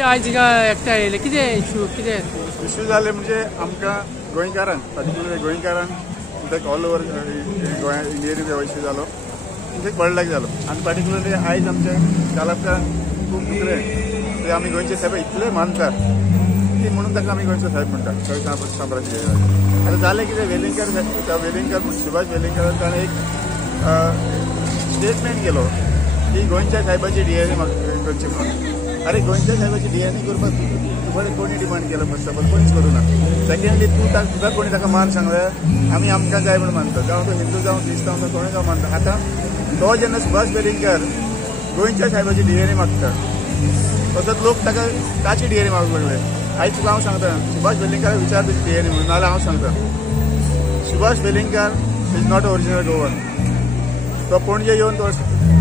आज हिंगा एकठांय आयले कितें इश्यू जाले म्हणजे आमकां गोंयकारांक पर्टिक्युलर गोंयकारांक ऑल ओव्हर गोंया इंडियेन इश्यू जालो म्हणजे कळलाक जालो आनी पर्टिक्युलरली आयज आमचे कालापकार खूब दुखले ते आमी गोंयचे साहेब इतले मानतात की म्हणून ताका आमी गोंयचो साहेब म्हणटात गोंय साम्राज्य आतां जालें कितें वेलिंगकर सुभाष वेलिंगकर ताणें एक स्टेटमेंट केलो की गोंयच्या साहेबाची DNA करची म्हणून अरे गोंयच्या साहेबाची DNA करपाक तुका कोणी डिमांड केलो फर्स्ट ऑफ ऑल कोणीच करूं ना सेकंडली तुका कोणी ताका मान सांगलें आमी आमकां जाय म्हणून मानता जावं तो हिंदू जावं क्रिस्तांव जावं कोणी जावं मानता आतां तो जेन्ना सुभाष वेलिंगकर गोंयच्या साहेबाची DNA मागता तसोच लोक ताका ताची DNA मागूंक लागले आयज तुका हांव सांगता सुभाष वेलिंगकर विचार तुजी DNA म्हणून नाल्यार हांव सांगता Subhash Velingkar is not original Goan तो पणजे येवन तो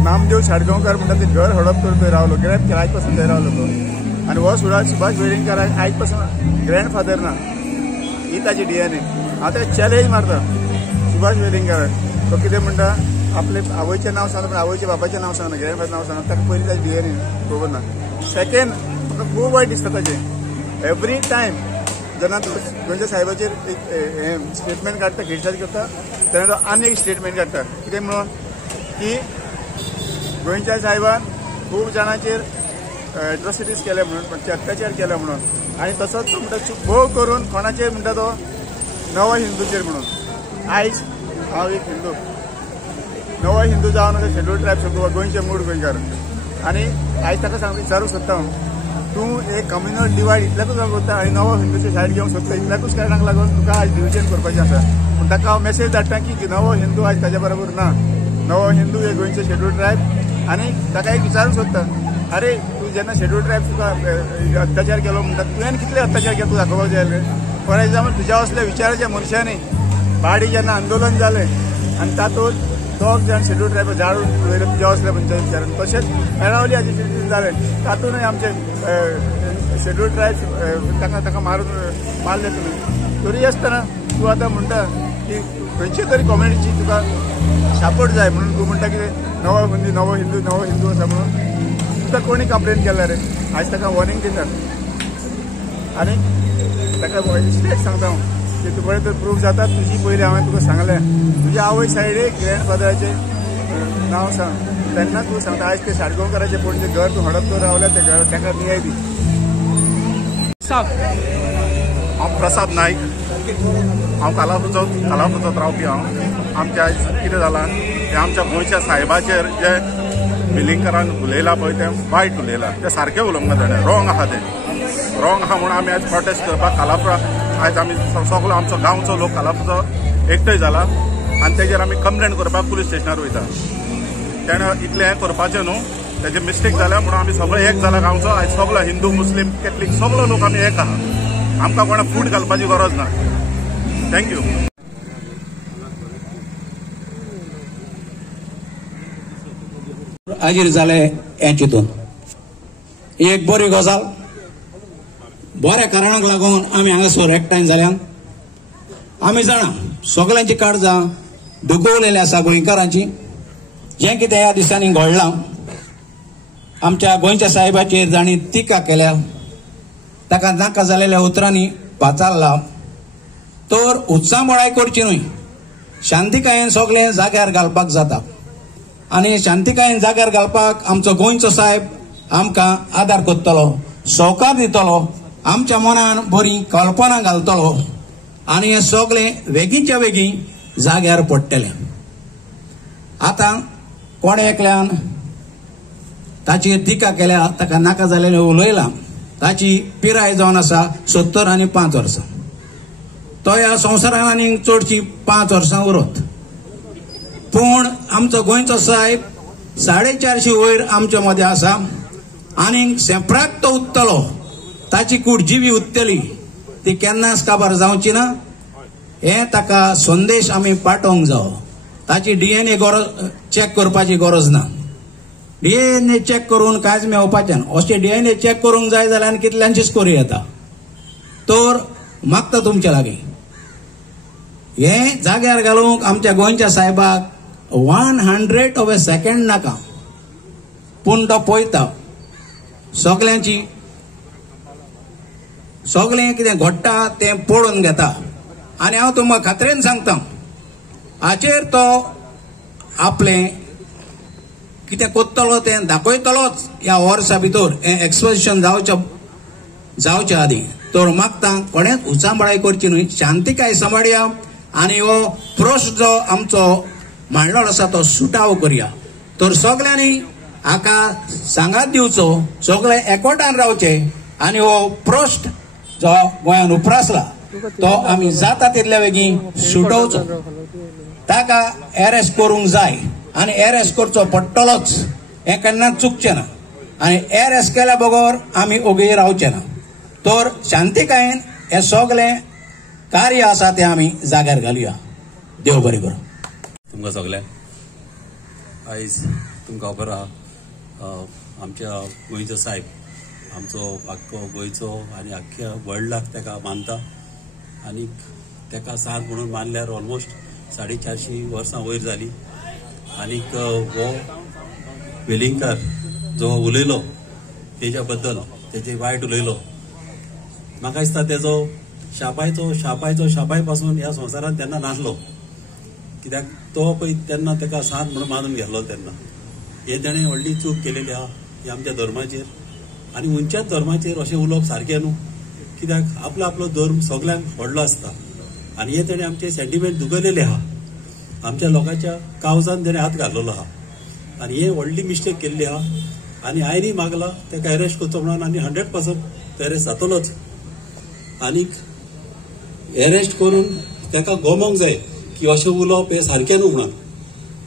नामदेव साडगांवकर म्हणटा ते घर हडप करून थंय रावलो ग्रॅप केला आयज पासून थंय रावलो तो आनी हो सुभाष वेलिंगकर आयज पासून ग्रँडफादर ना ही ताची DNA हांव ताका चॅलेंज मारता सुभाष वेलिंगकर तो कितें म्हणटा आपले आवयचें नांव सांगता पण आवयच्या बापाचें नांव सांगना ग्रँडफादर नांव सांगना ताका पयलीं ताची DNA खबर ना सेकंड म्हाका खूब वायट दिसता ताचें एवरी टायम जेन्ना गोंयच्या साहेबाचेर एक स्टेटमेंट काडटा क्रिटिसायज करता तेन्ना तो आनी एक स्टेटमेंट काडटा कितें म्हणून की गोंयच्या साहेबान खूब जाणांचेर एट्रॉसिटीज केले म्हणून अत्याचार केले म्हणून आनी तसोच तो म्हणटा भोव करून कोणाचेर म्हणटा तो नवो हिंदूचेर म्हणून आयज हांव एक हिंदू नवो हिंदू जावन शेड्यूल ट्रायब्स गोंयचे मूळ गोंयकार आनी आयज ताका सांगून विचारूंक सोदता हांव तूं एक कम्युनल डिवायड इतल्याकूच करता आनी नवो हिंदूचे सायड घेवंक सोदता इतल्याकूच कारणाक लागून तुका आयज डिविजन करपाचें आसा पूण ताका हांव मेसेज धाडटा की नवो हिंदू आयज ताच्या बरोबर ना नवो हिंदू हे गोंयचे शेड्यूल ट्रायब आनी ताका एक विचारूंक सोदता अरे तूं जेन्ना शेड्यूल ट्रायब तुका अत्याचार केलो म्हणटा तुवें कितले अत्याचार केले तूं दाखोवपाक जाय फॉर एग्जाम्पल तुज्या असल्या विचाराच्या मनशांनी बाडी जेन्ना आंदोलन जालें आनी तातूंत 2 जाण शेड्यूल ट्रायब जाळून उडयले तुज्या असल्या मनशाच्या विचारान तशेंच येरावली हाचे सिटीजन जाले तातूंतय आमचे शेड्यूल ट्रायब्स ताका मारले तुमी तरी आसतना तूं आतां म्हणटा की खंयचे तरी कम्युनिटीची तुका सपोर्ट जाय म्हणून तूं म्हणटा कितें नवो हिंदू आसा म्हणून तुका कोणी कंप्लेन केला रे आयज ताका वॉर्निंग दितात आनी ताका स्ट्रेट सांगता हांव की तुका तर प्रूफ जाता तुजी पयलीं हांवें तुका सांगलें तुज्या आवय सायडीक ग्रँडफादराचें नांव सांग तेन्ना तूं सांगता आयज ते साडगांवकाराचें पणजे घर तूं हडप करून रावल्या ते घर ताका न्याय दी हांव प्रसाद नायक हांव कालापुरचोच रावपी हांव आमच्या आयज कितें जालां तें आमच्या गोंयच्या साहेबाचेर जे वेलिंगकरान उलयलां पळय तें वायट उलयलां तें सारकें उलोवंक ना ताणें रॉंग आहा तें रॉंग आहा म्हणून आमी आयज प्रोटेस्ट करपाक कालापुरा आयज आमी सगळो आमचो गांवचो लोक कालापुरचो एकठांय जाला आनी तेजेर आमी कंप्लेंट करपाक पुलीस स्टेशनार वयता तेणें इतलें हें करपाचें न्हू तेजे मिस्टेक जाल्या म्हणून आमी सगळे एक जाला गांवचो आयज सगळो हिंदू मुस्लीम कॅथलीक सगळो लोक आमी एक आहा आमकां कोणा फूट घालपाची गरज ना थँक्यू आगीर जाले हें चिंतून ही एक बरी गजाल बऱ्या कारणाक लागून आमी हांगासर एकठांय जाल्यांक आमी जाणा सगळ्यांची काळजां दुखवलेली आसा गोंयकारांची जें कितें ह्या दिसांनी घडलां आमच्या गोंयच्या साहेबाचेर जाणी टिका केल्या ताका नाका जालेल्या उतरांनी पाचारला तर उत्साहमळाय करची न्हय शांतीकायेन सगळें जाग्यार घालपाक जाता आनी शांतीकायेन जाग्यार घालपाक आमचो गोंयचो साहेब आमकां आदार करतलो सहकार दितलो आमच्या मनान बरी कल्पना घालतलो आनी हें सगळें बेगीनच्या बेगीन जाग्यार पडटलें आतां कोणे एकल्यान ताचेर टिका केल्या ताका नाका जालेलें उलयलां ताची पिराय जावन आसा 70 आनी 5 वर्सां तो ह्या संवसारान आनीक चडशी 5 वर्सां उरत पूण आमचो गोंयचो साहेब 450 वयर आमच्या मदें आसा आनीक सेपराक तो उत्तलो ताची कूड जिवी उत्तली ती केन्नाच काबार जावची ना हें ताका संदेश आमी पाठोवंक जावो ताची DNA चॅक करपाची गरज ना DNA चॅक करून कांयच मेळपाचें अशें DNA चॅक करूंक जाय जाल्यार कितल्यांची स्कोरी येता तर मागता तुमचे लागीं हें जाग्यार घालूंक आमच्या गोंयच्या साहेबाक 100 ऑफ अ सेकंड नाका पूण तो पळयता सगळ्यांची सगळें कितें घडटा तें पळोवन घेता आनी हांव तुमकां खात्रेन सांगता हाचेर तो आपलें कितें कोत्तलो तें दाखयतलोच ह्या वर्सा भितर हें एक्सपोजिशन जावचे आदीं तर मागता कोणेच उचांबळाय करची न्हय शांतीकाय सांबाळया आनी हो प्रश्न जो आमचो मांडलो आसा तो सुटावो करया तर सगळ्यांनी हाका सांगात दिवचो सगळे एकवटान रावचे आनी हो प्रश्न जो गोंयांत उप्रासला तो आमी जाता तितल्या बेगीन सुटोवचो ताका अरेस्ट करूंक जाय आनी अरेस्ट करचो पडटलोच हें केन्नाच चुकचें ना आनी अरेस्ट केल्या बगर आमी ओगी रावचे ना तर शांतीकायेन हे सगळें कार्य आसा तें आमी जाग्यार घालुया देव बरें करूं तुमकां सगळ्यांक आयज तुमकां खबर आहा आमच्या गोंयचो साहेब आमचो आख्खो गोंयचो आनी आख्ख्या वर्ल्डाक तेका मानता आनी तेका सांत म्हणून मानल्यार ऑलमोस्ट 450 वर्सां वयर जाली आनीक हो वेलिंगकार जो उलयलो तेज्या बद्दल तेजे वायट उलयलो म्हाका दिसता तेजो शापाय पासून ह्या संवसारांत तेन्ना नासलो कित्याक तो पळय तेन्ना तेका सांत म्हणून मानून गेल्लो तेन्ना हे तेणें व्हडली चूक केलेली आहा ही आमच्या धर्माचेर आनी खंयच्याच धर्माचेर अशें उलोवप सारकें न्हू कित्याक आपलो आपलो धर्म सगळ्यांक व्हडलो आसता आनी हे तेणें आमचे सेंटिमेंट दुखयलेले आहा आमच्या लोकांच्या कावजान तेणें हात घाल्लेलो आहा आनी हे व्हडली मिस्टेक केल्ली आहा आनी हांवेंय मागला तेका अरेस्ट करचो म्हणून आनी 100% तो अरेस्ट जातलोच आनीक अरेस्ट करून तेका गोमोंक जाय की अशें उलोवप हें सारकें न्हू म्हणून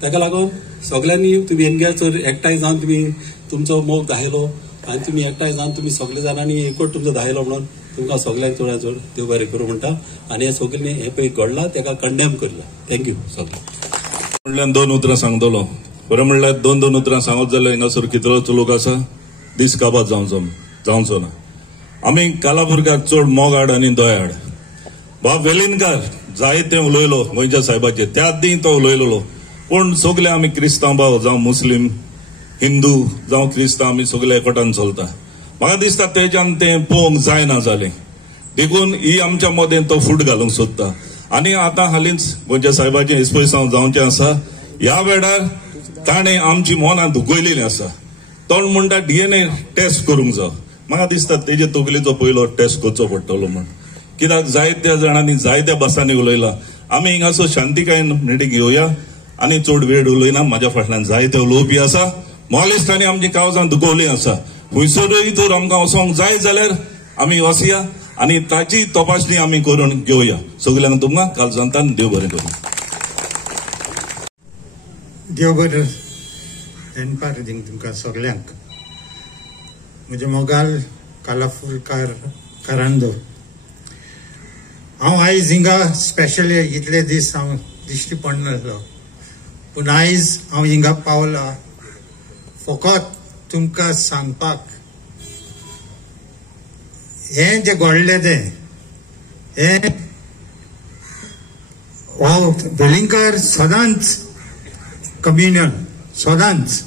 ताका लागून सगळ्यांनी तुमी एंगेज एकठांय जावन तुमी तुमचो मोग दाखयलो आनी तुमी एकठांय जावन तुमी सगळे जाणांनी एकूच तुमचो दाखयलो म्हणून तुमकां सगळ्यांक चड चड देव बरें करूं म्हणटा आनी हे सगळें हें पळय घडलां तेका कंडेम करया थँक्यू सगळें म्हणल्यार 2 उतरां सांगतलो बरें म्हणल्यार 2 उतरां सांगत जाल्यार हिंगासर कितलोच लोक आसा दीस काबाद जावचो ना आमी कालापुरकार चड मोग हाड आनी दोय हाड बाब वेलिनकार जायते उलयलो गोंयच्या साहेबाचेर त्या दी तो उलयलो पूण सगळे आमी क्रिस्तांव भाव जावं मुस्लीम हिंदू जावं क्रिस्तांव आमी सगळे एकवटान चलता म्हाका दिसता तेच्यान तें पळोवंक जायना जालें देखून ही आमच्या मदें तो फूट घालूंक सोदता आनी आतां हालींच गोंयच्या साहेबाचें एक्सपोजिशन जावचें आसा ह्या वेळार ताणें आमची मनां दुखयलेलीं आसा तो म्हणटा DNA टेस्ट करूंक जाय म्हाका दिसता तेजे तकलेचो पयलो टेस्ट करचो पडटलो म्हण कित्याक जायत्या जाणांनी जायत्या बसांनी उलयला आमी हिंगासर शांतीकायेन मिटींग घेवया आनी चड वेळ उलयना म्हाज्या फाटल्यान जायते उलोवपी आसा मॉलेस्टांनी आमची कावजां दुखोवलीं आसा खंयसरूय तर आमकां वचोंक जाय जाल्यार आमी वचया आनी ताची तपासणी आमी करून घेवया सगळ्यांक तुमकां काल सांगतान देव बरें करूं देव बरें दनपार दिंक तुमकां सगळ्यांक म्हजे मोगाल कालाफुलकार कारांदो हांव आयज हिंगा स्पेशली इतले दीस हांव दिश्टी पडनासलो पूण आयज हांव हिंगा पावला फकत तुमकां सांगपाक हें जें घडलें हें हो वेलिंगकार सदांच कम्युनियन सदांच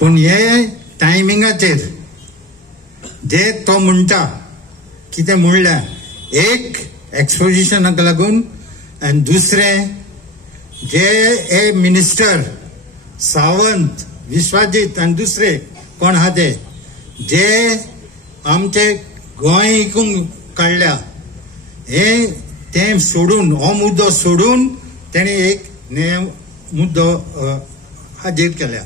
पूण हे टायमिंगाचेर जे तो म्हणटा कितें म्हणल्यार एक एक्सपोजिशनाक लागून आनी दुसरें जे हे मिनिस्टर सावंत विश्वाजीत आनी दुसरे कोण आहा जे आमचे गोंय हिकूंक काडल्या हे तें सोडून हो मुद्दो सोडून तेणें एक मुद्दो हाजीर केल्या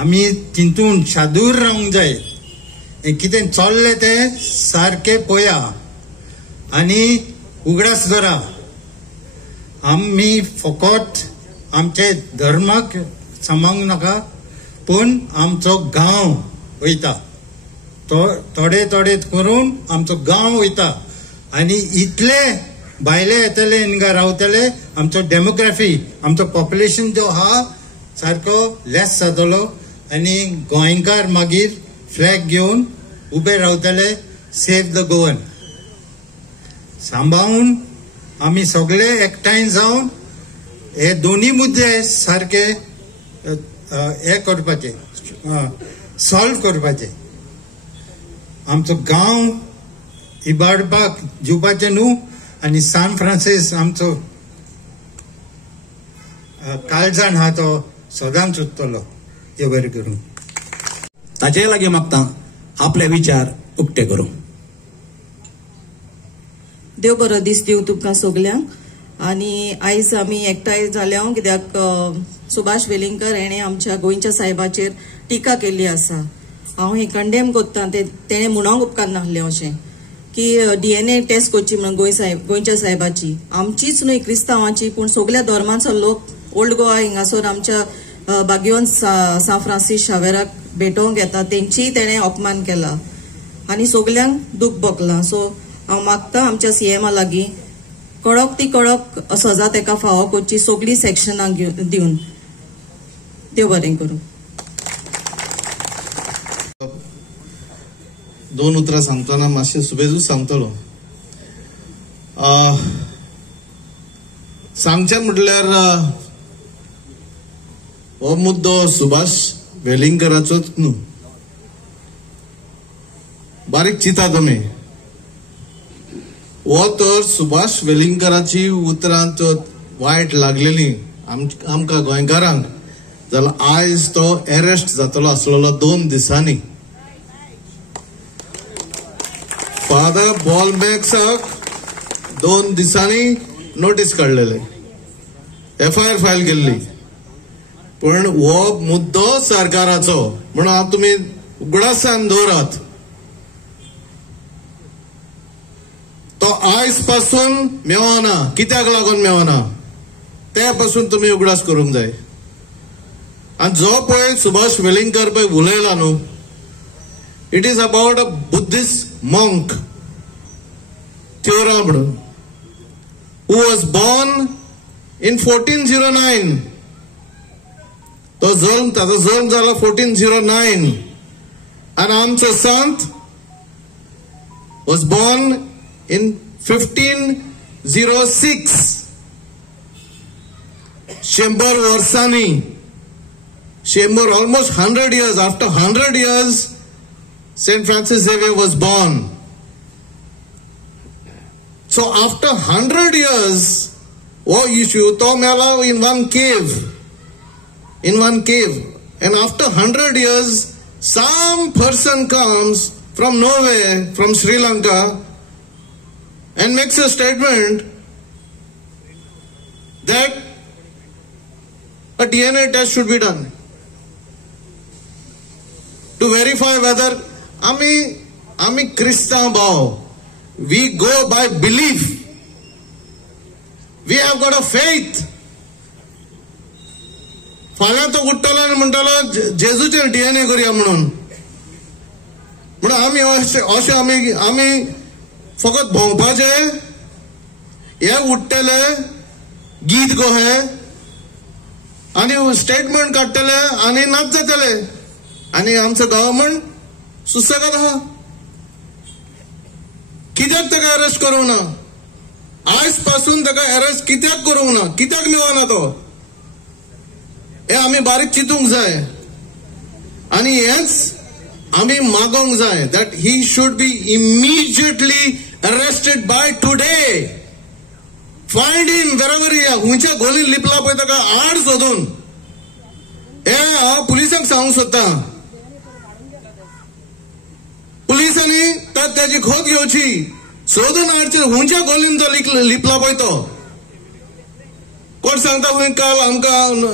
आमी तितून शादूर रावंक जाय कितें चल्लें तें सारकें पळया आनी उगडास धरा आमी फकत आमचे धर्माक सांबाळूंक नाका पूण आमचो गांव वयता थोडे करून आमचो गांव वयता आनी इतले भायले येतले हिंगा रावतले आमचो डेमोग्राफी आमचो पॉप्युलेशन जो आहा सारको लेस जातलो आनी गोंयकार मागीर फ्लॅग घेवन उबे रावतले सेव द गोवन सांबाळून आमी सगळे एकठांय जावन हे दोन्ही मुद्दे सारके हे करपाचे सॉल्व करपाचे आमचो गांव इबाडपाक जेवपाचें न्हू आनी सान फ्रांसीस आमचो काळजाण हा तो सदांच उरतलो. देव बरें करूं. ताचे लागीं मागता आपले विचार उक्ते करूं. देव बरो दीस दिवं तुमकां सगल्यांक. आनी आयज आमी एकठांय जाल्या कित्याक सुभाष वेलिंगकर हेणे आमच्या गोंयच्या साहेबाचेर टिका केल्ली आसा. हांव हे कंडेम करता. तेणे म्हणोंक उपकार नासलें अशें की DNA टेस्ट करची म्हणून गोंयच्या साहेबाची, आमचीच न्हय क्रिस्तांवांची पूण सगळ्या धर्मांचो लोक ओल्ड गोवा हिंगासर आमच्या बागयोन सान फ्रांसीस शावेराक भेटोवंक येता, तेंचीय तेणें अपमान केला आनी सगल्यांक दूख भोगलां. सो हांव मागता आमच्या CMA लागीं कडक ती कडक सजा तेका फावो करची सगळीं सेक्शनां दिवन. देव बरें करूं. 2 उतरां सांगतना मातशें सुबेजूच सांगतलो. सांगचें म्हटल्यार हो मुद्दो सुभाष वेलिंगकराचोच न्हू. बारीक चिंता तुमी. हो तर सुभाष वेलिंगकराची उतरां वायट लागलेली आमकां गोंयकारांक जाल्यार आयज तो अरेस्ट जातलो आसलेलो 2 दिसांनी. फादर बॉलबॅक्साक 2 दिसांनी नोटीस काडलेले, FIR फायल केल्ली. पण हो मुद्दो सरकाराचो म्हणून हांव तुमी उगडासान दवरात. तो आयज पासून मेवना. कित्याक लागून मेवना ते पासून तुमी उगडास करूंक जाय. आनी जो पळय सुभाष वेलिंगकर पळय उलयला न्हू, it is about a Buddhist monk Theora म्हणून, who was born in 1409. ताचो जल्म जाला 1409 आनी आमचो संत was born in 1506. 100 वर्सांनी, 100 almost 100 years, after 100 years St. Francis Xavier was born. So after 100 years, oh issue to mela in one cave. And after 100 years, some person comes from nowhere, from Sri Lanka, and makes a statement that a DNA test should be done to verify whether आमी क्रिस्तांव भाव, we go by belief, we have got a faith. फाल्यां तो उठ्ठलो आनी म्हणटलो जेजूचेर DNA करुया म्हणून आमी अशें आमी फकत भोंवपाचे, हे उठ्ठले गीत गोहे आनी स्टेटमेंट काडटले आनी नाच जातले आनी आमचो गव्हर्नमेंट सुसेगाद आहा. कित्याक ताका अरेस्ट करूंक ना? आयज पासून ताका अरेस्ट कित्याक करूंक ना? कित्याक मेवना तो? हे आमी बारीक चिंतूंक जाय आनी हेच आमी मागोंक जाय that he should be immediately arrested by today. Find him wherever he is. हुंयच्या गोलीन लिपला पळय ताका आड सोदून. हे हांव पुलिसांक सांगूंक सोदता. पुलिसांनी ताची खोद घेवची, सोदून हाडचे. हुंयच्या गोलीन तो लिपला पळय तो. कोण सांगता हुंय काल आमकां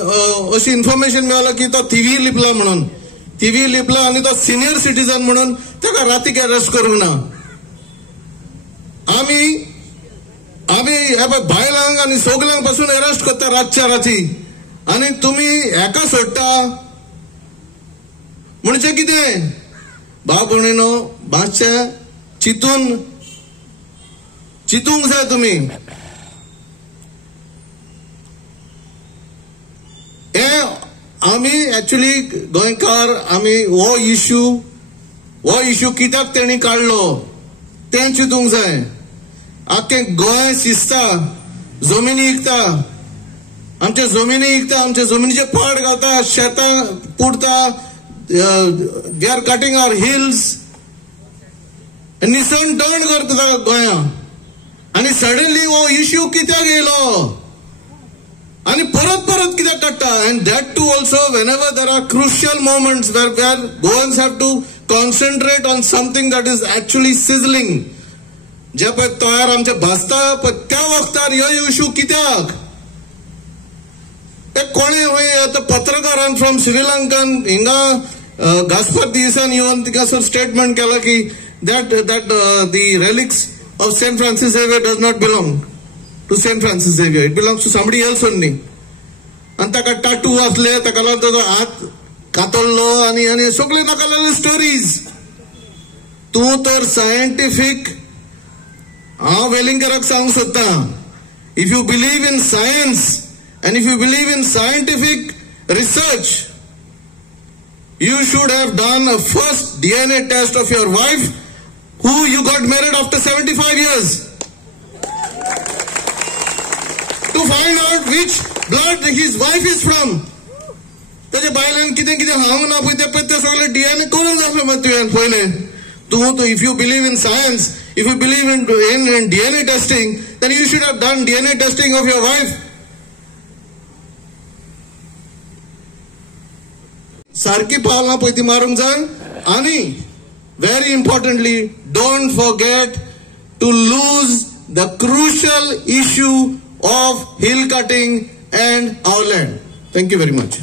अशी इन्फॉर्मेशन मेळ्ळा की तो थिवी लिपला म्हणून. थिवी लिपला आनी तो सिनियर सिटीजन म्हणून ताका रातीक अरेस्ट करूंक ना. आमी बायलांक आनी सगल्यांक पासून अरेस्ट करता रातच्या राती आनी तुमी हेका सोडटा म्हणजे कितें? भाव भयणीनो, मातशें चिंतूंक जाय तुमी. हे आमी एक्चुअली गोंयकार आमी हो इश्यू कित्याक तेणी काडलो तें चिंतूंक जाय. आख्खें गोंय शिस्ता, जमिनी विकता, आमचे जमिनीचे पाड घालता, शेतां पुरता, they are cutting our hills निसंटण करता गोंया आणि सडनली हो इश्यू कित्याक येयलो आणि परत कित्याक काडटा and that too also whenever there are crucial moments where Goans have to concentrate on something that is actually sizzling जे पळय तयार आमचे भाजता पण त्या वक्तार ह्यो इश्यू कित्याक कोणे आता पत्रकारान फ्रॉम श्रीलंकन हिंगा घासपात दिसान येवन तिका स्टेटमेंट केला की that the relics of Saint Francis Xavier does not belong to Saint Francis Xavier. It belongs to somebody else only. आणि ताका टाटू असले ताका लागून ताजो हात कातरलो आणि सगळे नाकालेले स्टोरीज. तूं तर सायंटिफीक हांव वेलिंगकराक सांगूंक सोदता if you believe in science and if you believe in scientific research, you should have done a first DNA test of your wife who you got married after 75 years to find out which blood his wife is from. ताजे बायलान कितें हांग ना पळय ते सगळे DNA करून जातले मग तुवें पयले तूं if you believe in science, if you believe in DNA testing, then you should have done DNA testing of your wife. सारखी पावलां पळय ती मारूंक जाय आणि very importantly don't forget to lose the crucial issue of hill cutting and our land. Thank you very much.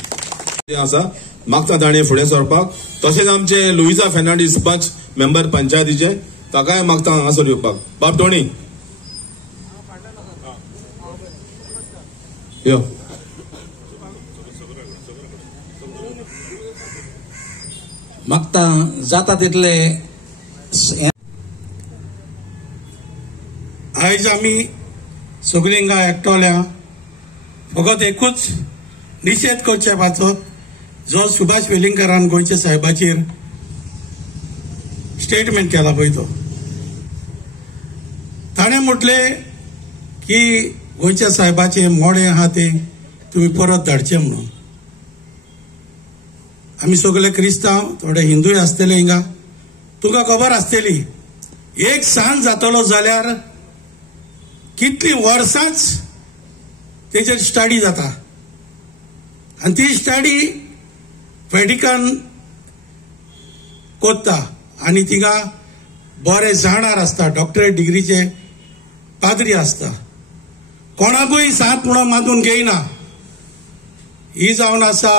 आसा मागता ताणें फुडें सरपाक तशेंच आमचे लुइजा फेर्नांडीस पंच मेंबर पंचायतीचे ताकाय मागता हांगासर येवपाक. बाब टोणी यो मागता जाता तितले आयज आमी सगळीं हिंगा एकटोल्या फकत एकूच निशेध करचे पाचो जो सुभाष वेलिंगकरान गोंयच्या साहेबाचेर स्टेटमेंट केला पळय तो. ताणें म्हटले की गोंयच्या साहेबाचे मोडे आहा ते तुमी परत धाडचे म्हणून. आमी सगळे क्रिस्तांव थोडे हिंदूय आसतले हिंगा. तुमकां खबर आसतली एक सांज जातलो जाल्यार कितली वर्सांच तेजेर स्टडी जाता आनी ती स्टडी व्हॅटिकन कोत्ता आनी थिंगा बरे जाणार आसता डॉक्टरेट डिग्रीचे पाद्री आसता. कोणाकूय सांत म्हणून मानून घेयना. ही जावन आसा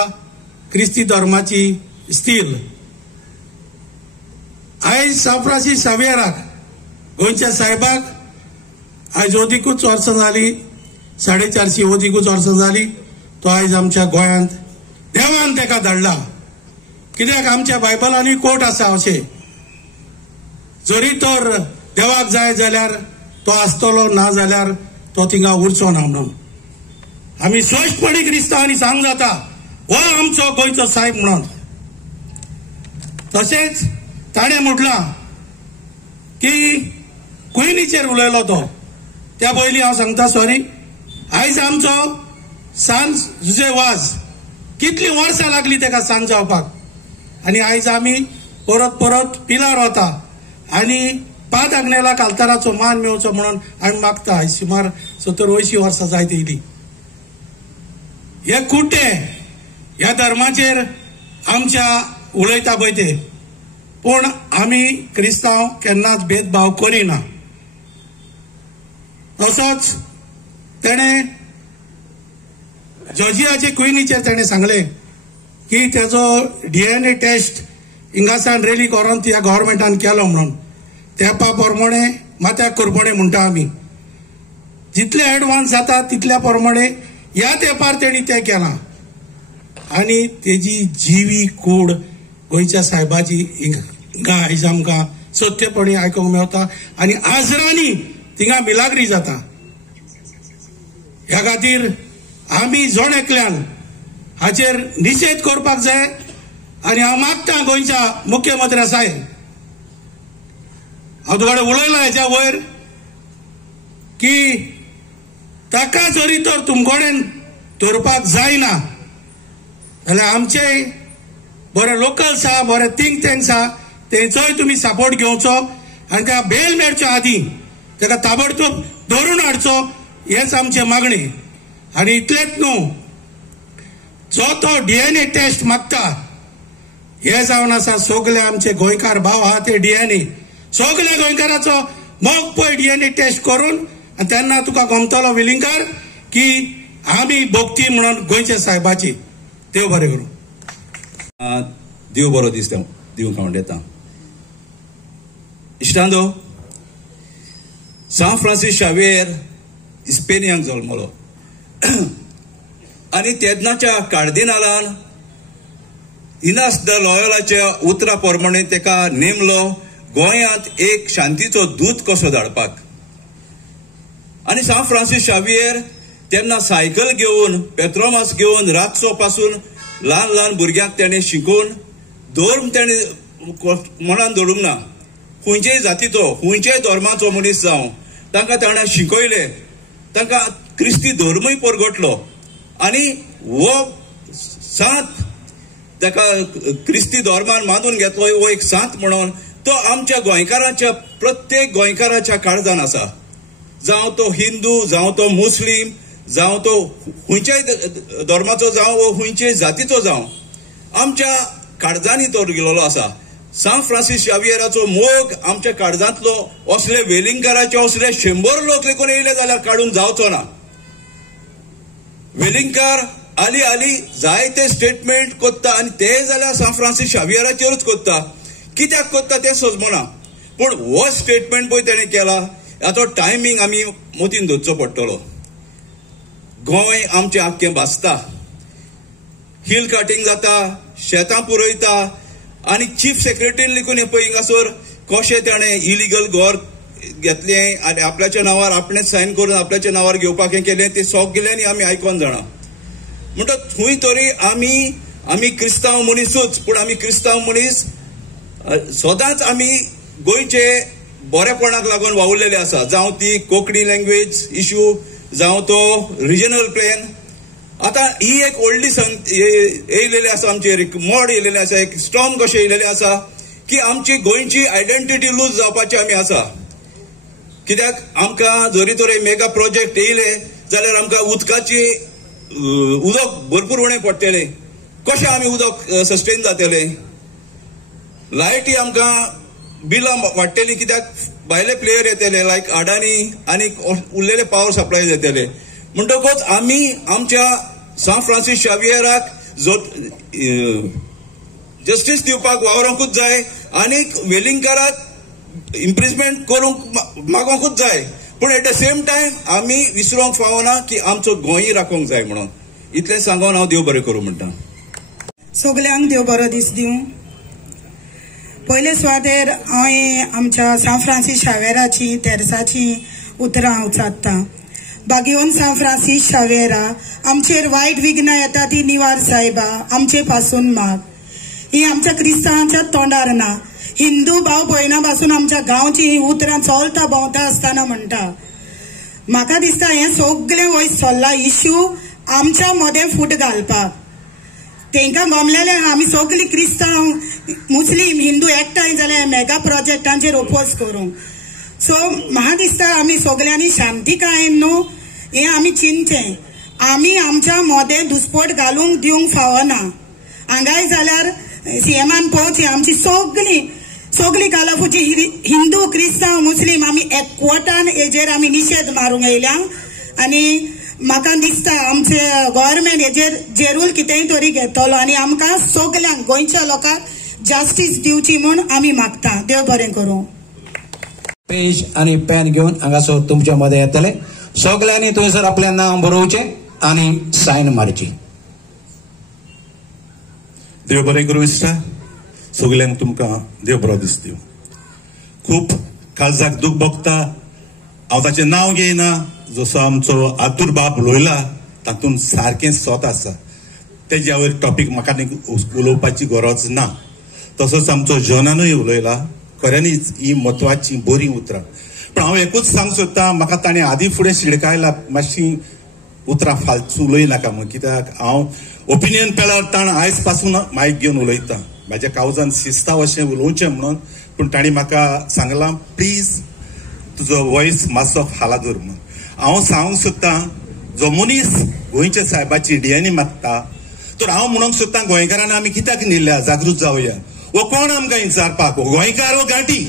क्रिस्ती धर्माची स्थिल. आयज सांत फ्रांसीस सावेराक गोंयच्या साहेबाक आयज ओदिकूच वर्सां जाली 450 ओदिकूच वर्सां जाली. तो आयज आमच्या गोंयांत देवान तेका धाडला. कित्याक आमच्या बायबलांनी कोट आसा अशें जरी तर देवाक जाय जाल्यार तो आसतलो ना जाल्यार तो थिंगा उरचो ना म्हणून. आमी स्पश्टपणी क्रिस्तांवांनी सांग जाता हो आमचो गोंयचो साहेब म्हणून. तशेंच ताणें म्हटलां की कुयनीचेर उलयलो तो. त्या पयलीं हांव सांगता सॉरी. आयज आमचो सांज जुजे वाज कितलीं वर्सां लागलीं तेका सांज जावपाक आनी आयज आमी परत पिलार वता आनी पाद आग्नेला काल्ताराचो मान मेळचो म्हणून आमी मागता. सुमार 70-80 वर्सां जायत येयलीं. हे खुट्टे ह्या धर्माचेर आमच्या उलयता पळय ते पूण आमी क्रिस्तांव केन्नाच भेदभाव करिना. तसोच तेणें जॉर्जियाचे क्विनीचेर तेणें सांगलें की तेजो DNA टेस्ट हिंगासान रेली करून त्या गव्हर्मेंटान केलो म्हणून. तेपा प्रमाणे मात्याक करपणे म्हणटा आमी. जितले एडवान्स जाता तितल्या प्रमाणे ह्या तेंपार तेणी तें केलां आनी तेजी जिवी कूड गोंयच्या साहेबाची हिंगा आयज आमकां सत्यपणी आयकूंक मेवता आनी आजरांनी थिंगा मिलाग्री जाता. ह्या खातीर आमी जण एकल्यान हाचेर निशेध करपाक जाय आनी हांव मागता गोंयच्या मुख्यमंत्र्या साहेब हांव तुका उलयलां हेच्या वयर की ताका जरी तर तुमकोडेन धरपाक जायना जाल्यार आमचे बरे लोकल्स आहा बरे थिंक टँक्स आहा तेंचोय तुमी सपोर्ट घेवचो आनी त्या बेल मेळच्या आदीं ताका ताबडतोब धरून हाडचो हेच आमचे मागणी. आनी इतलेंच न्हू, जो तो DNA टेस्ट मागता हे जावन आसा सगळे आमचे गोंयकार भाव आहा ते DNA सगळ्या गोंयकाराचो मोग पळय DNA टेस्ट करून आनी तेन्ना तुका गमतलो वेलिंगकार की आमी भोगती म्हणून गोंयच्या साहेबाची. देव बरें करूं. देव बरो दीस दिवंक हांव येता. इश्टांदो, सान फ्रांसीस शावेर स्पेनियांक जल्मलो आनी तेन्नाच्या कार्दिनालान इनास द लॉयलाच्या उतरा प्रमाणे ताका नेमलो गोंयांत एक शांतीचो दूत कसो धाडपाक. आनी सान फ्रांसीस शावेर तेन्ना सायकल घेवन पेत्रोमास घेवन रातचो पासून ल्हान ल्हान भुरग्यांक तेणें शिकोवन धर्म तेणें मनान दवरूंक ना. खंयचेय जातीचो खंयचेय धर्माचो मनीस जावं तांकां ताणें शिकयले, तांकां क्रिस्ती धर्मूय परगटलो आनी हो सांत ताका क्रिस्ती धर्मान मानून घेतलो हो एक सांत म्हणून तो आमच्या गोंयकारांच्या प्रत्येक गोंयकाराच्या काळजान आसा. जावं तो हिंदू, जावं तो मुस्लीम, जावं तो खंयच्याय धर्माचो जावं वो खंयच्याय जातीचो जावं आमच्या काळजांनी तो गेलोलो आसा. सान फ्रांसीस शावियराचो मोग आमच्या काळजांतलो असले वेलिंगकाराचे असले 100 लोक लेकून येयले जाल्यार काडून जावचो ना. वेलिंगकार आली जायते स्टेटमेंट कोत्ता आनी ते जाल्यार सान फ्रांसीस शावियराचेरूच कोत्ता. कित्याक कोत्ता तें समजना, पूण हो स्टेटमेंट पळय तेणें केला हाचो टायमींग आमी मतीन दवरचो पडटलो. गोंय आमचें आख्खें भासता, हिल काटिंग जाता, शेतां पुरयता आनी चीफ सेक्रेटरीन लेकून पळय हिंगासर कशें ताणें इलिगल घर घेतलें आनी आपल्याच्या नांवार आपणेच सायन करून आपल्याच्या नांवार घेवपाक हें केलें तें सगल्यांनी आमी आयकोन जाणा. म्हणटच थंय तरी आमी क्रिस्तांव मनीसूच, पूण आमी क्रिस्तांव मनीस सदांच आमी गोंयचे बरेपणाक लागून वावुरलेले आसा. जावं ती कोंकणी लँग्वेज इश्यू, जावं तो रिजनल प्लॅन. आतां ही एक व्हडली येयलेली आसा, आमचेर एक मोड येयलेलें आसा, एक स्टॉर्म कशें येयलेलें आसा की आमची गोंयची आयडेंटिटी लूज जावपाची आमी आसा. कित्याक आमकां जरी तरी मेगा प्रोजेक्ट येयले जाल्यार आमकां उदक भरपूर उणें पडटलें. कशें आमी उदक सस्टेन जातलें? लायटी आमकां बिलां वाडटलीं कित्याक भायले प्लेयर येतले लायक अडानी आनी उरलेले पावर सप्लाय जातले. म्हणटकूच आमी आमच्या सान फ्रांसीस शावियराक जस्टीस दिवपाक वावरूंकूच जाय आनी वेलिंगकाराक इम्प्रिजमेंट करूंक मागोंकूच जाय. पूण एट द सेम टायम आमी विसरोंक फावना की आमचो गोंय राखोंक जाय म्हणून. इतलें सांगून हांव देव बरें करूं म्हणटा. सगल्यांक देव बरो दीस दिवं. पयले सुवातेर हांव आमच्या सान फ्रांसीस शावेराची तेरेसाची उतरां उचात्ता. बागेवन सान फ्रांसीस शावेरा, आमचेर वायट विघ्नां येता ती निवार सायबा, आमचे पासून माग. ही आमच्या क्रिस्तांवांच्या तोंडार ना. हिंदू भाव भयणां पासून आमच्या गांवची ही उतरां चलता भोंवता आसतना म्हणटा. म्हाका दिसता हें सगळें वयस चल्ला इश्यू आमच्या मदें फूट घालपाक. तांकां गमलेले आमी सगळीं क्रिस्तांव मुस्लीम हिंदू एकठांय जाल्यार मेगा प्रोजेक्टांचेर ओपोज करूंक. सो म्हाका दिसता आमी सगळ्यांनी शांतीकायेन न्हू हें आमी चिंतचें. आमी आमच्या मदें दुस्पट घालूंक दिवंक फावना. हांगाय जाल्यार सीएमान पळोवची आमची सगळी कालाफुची हिंदू क्रिस्तांव मुस्लीम आमी एकवटान हेजेर आमी निशेध मारूंक येयल्या. आनी म्हाका दिसता आमचे गव्हर्मेंट हेजेर जेरूल कितेंय तरी घेतलो आनी आमकां सगल्यांक गोंयच्या लोकांक जस्टीस दिवची म्हूण आमी मागता. देव बरें करूं. पेज आणि पेन घेऊन हांगासर तुमच्या मध्ये येतले. सगळ्यांनी थंयसर आपलें नांव बरोवचें आनी सायन मारची. देव बरें करूं. इश्टा सगल्यांक तुमकां देव बरो दीस दिवं. खूब काळजाक दूख भोगता. हांव ताचें नांव घेयना. जसो आमचो आतूर बाब उलयला तातूंत सारकें सत आसा. तेज्या वयर टॉपीक म्हाका उलोवपाची गरज ना. तसोच आमचो जॉनानूय उलयला. खऱ्यांनीच ही म्हत्वाची बरी उतरां. पण हांव एकूच सांग सोदतां, म्हाका ताणें आदी फुडें शिडकायला मातशी उतरां फालतू उलय नाका म्हूण. कित्याक हांव ओपिनियन पेलार ताण आयज पासून मायक घेवन उलयतां. म्हाज्या कावजान शिस्ताव अशें उलोवचें म्हणून, पूण ताणी म्हाका सांगलां प्लीज तुजो वॉयस मातसो फाला दवर म्हणून. हांव सांगूंक सोदतां जो मनीस गोंयच्या साहेबाची DNA मागता, तर हांव म्हणूंक सोदतां गोंयकारांनी आमी कित्याक न्हिल्ल्या, जागृत जावया. वो कोण आमकां विचारपाक, गोंयकार वो गांठी.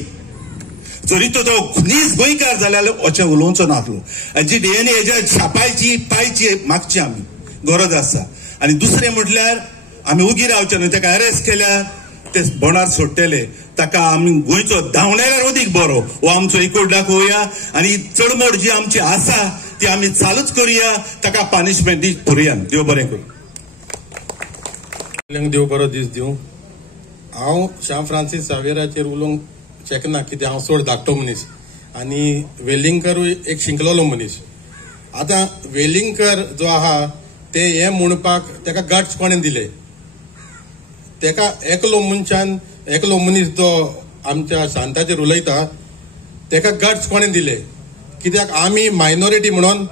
जरी तो खुनीस गोंयकार जाल्यार अशें उलोवचो नासलो. जी DNA हेज्या छापायची पायची मागची आमी गरज आसा. आनी दुसरें म्हटल्यार आमी उगी रावचे न्हू, ताका अरेस्ट केल्यार ते बोंडार सोडटले, ताका आमी गोंयचो धांवणाऱ्यार अदीक बरो हो आमचो एकूट दाखोवया. आनी चडमोड जी आमची आसा ती आमी चालूच करुया, ताका पनिशमेंट दी करुया. देव बरें करूं. देव बरो दीस दिवं. हांव शाम फ्रांसीस सावेराचेर उलोवंक शकना, कित्याक हांव चड धाकटो मनीस आनी वेलिंगकरूय एक शिंकलेलो मनीस. आतां वेलिंगकर जो आहा ते हे म्हणपाक ताका गट्स कोणें दिले. ताका एकलो मनीस जो आमच्या सांताचेर उलयता ताका गट्स कोणें दिले. कित्याक आमी मायनॉरिटी म्हणून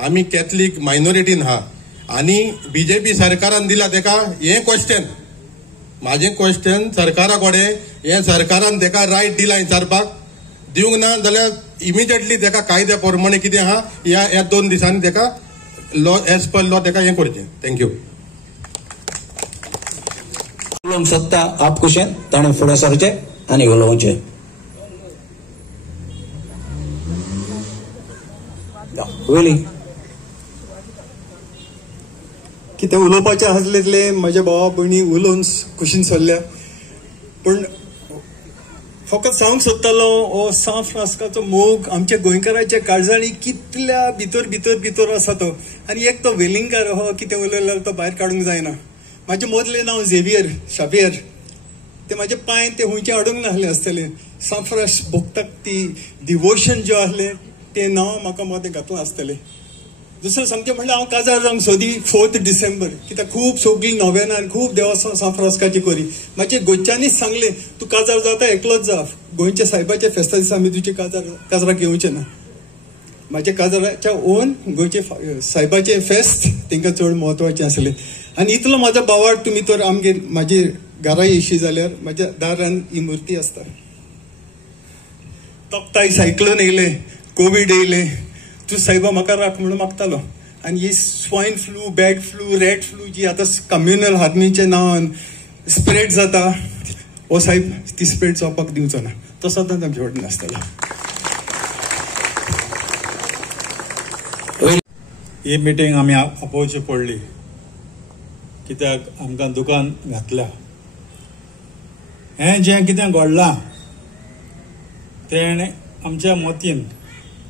आमी कॅथलीक मायनॉरिटीन आहा आनी BJP सरकारान दिला ताका हें क्वेश्चन. म्हाजें क्वेश्चन सरकारा कडेन, हें सरकारान ताका रायट दिला विचारपाक. दिवंक ना जाल्यार इमिजिएटली ताका कायद्या प्रमाणे कितें आहा ह्या 2 दिसांनी ताका लॉ एज पर लॉ ताका हें करचें. थँक्यू. उलोवंक सोदता आप कुशेन ताणें फुडें सरचें आनी उलोवचें. वेली कितें उलोवपाचें आसलें तितलें म्हज्या भावा भयणी उलोवन कुशीन सरल्या. पूण फकत सांगूंक सोदतालो हो सान फ्रांसिस्कोचो मोग आमच्या गोंयकारांच्या काळजांनी कितल्या भितर आसा तो. आनी एक तो वेलिंगकार हो कितें उलयल्यार तो भायर काडूंक जायना. म्हाजें मदलें नांव झेवियर शाबेर. ते म्हाजे पांय ते हुंयचे हाडूंक नासलें आसतलें. सान फ्रांस भोगताक ती डिवोशन जें आहलें तें नांव म्हाका मदें घातलां आसतलें. दुसरें सांगचें म्हणल्यार हांव काजार जावंक सोदी 4 डिसेंबर, कित्याक खूब सगळीं नोवेनां आनी खूब देवस्थान सान फ्रांसिस्काची करी. म्हाजे गोंयच्यांनीच सांगलें तूं काजार जाता एकलोच जा, गोंयच्या साहेबाच्या फेस्ता दिसा आमी तुजी काजराक येवचें ना. म्हाज्या काजराच्या ओन गोंयचे साहेबाचे फेस्त तांकां चड म्हत्वाचें आसलें. आनी इतलो म्हाजो भावाड तुमी तर आमगेर म्हाजी घरा येशी जाल्यार म्हाज्या दारान ही मुर्ती आसता. तोक्ताय सायक्लोन येयले, कोवीड येयले, तूं साहेबा म्हाका राख म्हणून मागतालो. आनी ही swine flu, bird flu, red flu जी आतां कम्युनल हार्मीच्या नांवान स्प्रेड जाता, हो साहेब ती स्प्रेड जावपाक दिवचो ना. तो सदांच आमचे कडेन आसतलो. ही मिटींग आमी आपोवची पडली कित्याक आमकां दुकान घातल्या. हें जें कितें घडलां तें आमच्या मोतीन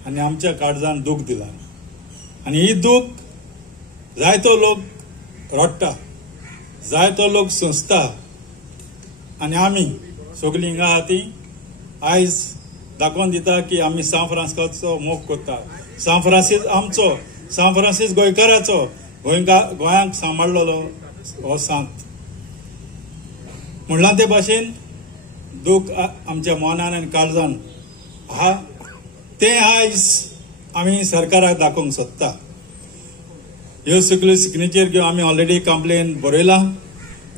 आनी आमच्या काळजान दूख दिलां. आनी ही दूख जायतो लोक रडटा, जायतो लोक सोंसता. आनी आमी सगळीं हिंगा आहा ती आयज दाखोवन दिता की आमी सान फ्रांसिस्कोचो मोग करता. सान फ्रांसीस आमचो, सान फ्रांसीस गोंयकाराचो, गोंयांक सांबाळलेलो हो सांत. म्हणला ते भाशेन दूख आमच्या मनान आनी काळजान आहा ते आयज आमी सरकाराक दाखोवंक सोदता. ह्यो सगल्यो सिग्नेचर घेवन आमी ऑलरेडी कंप्लेन बरयला.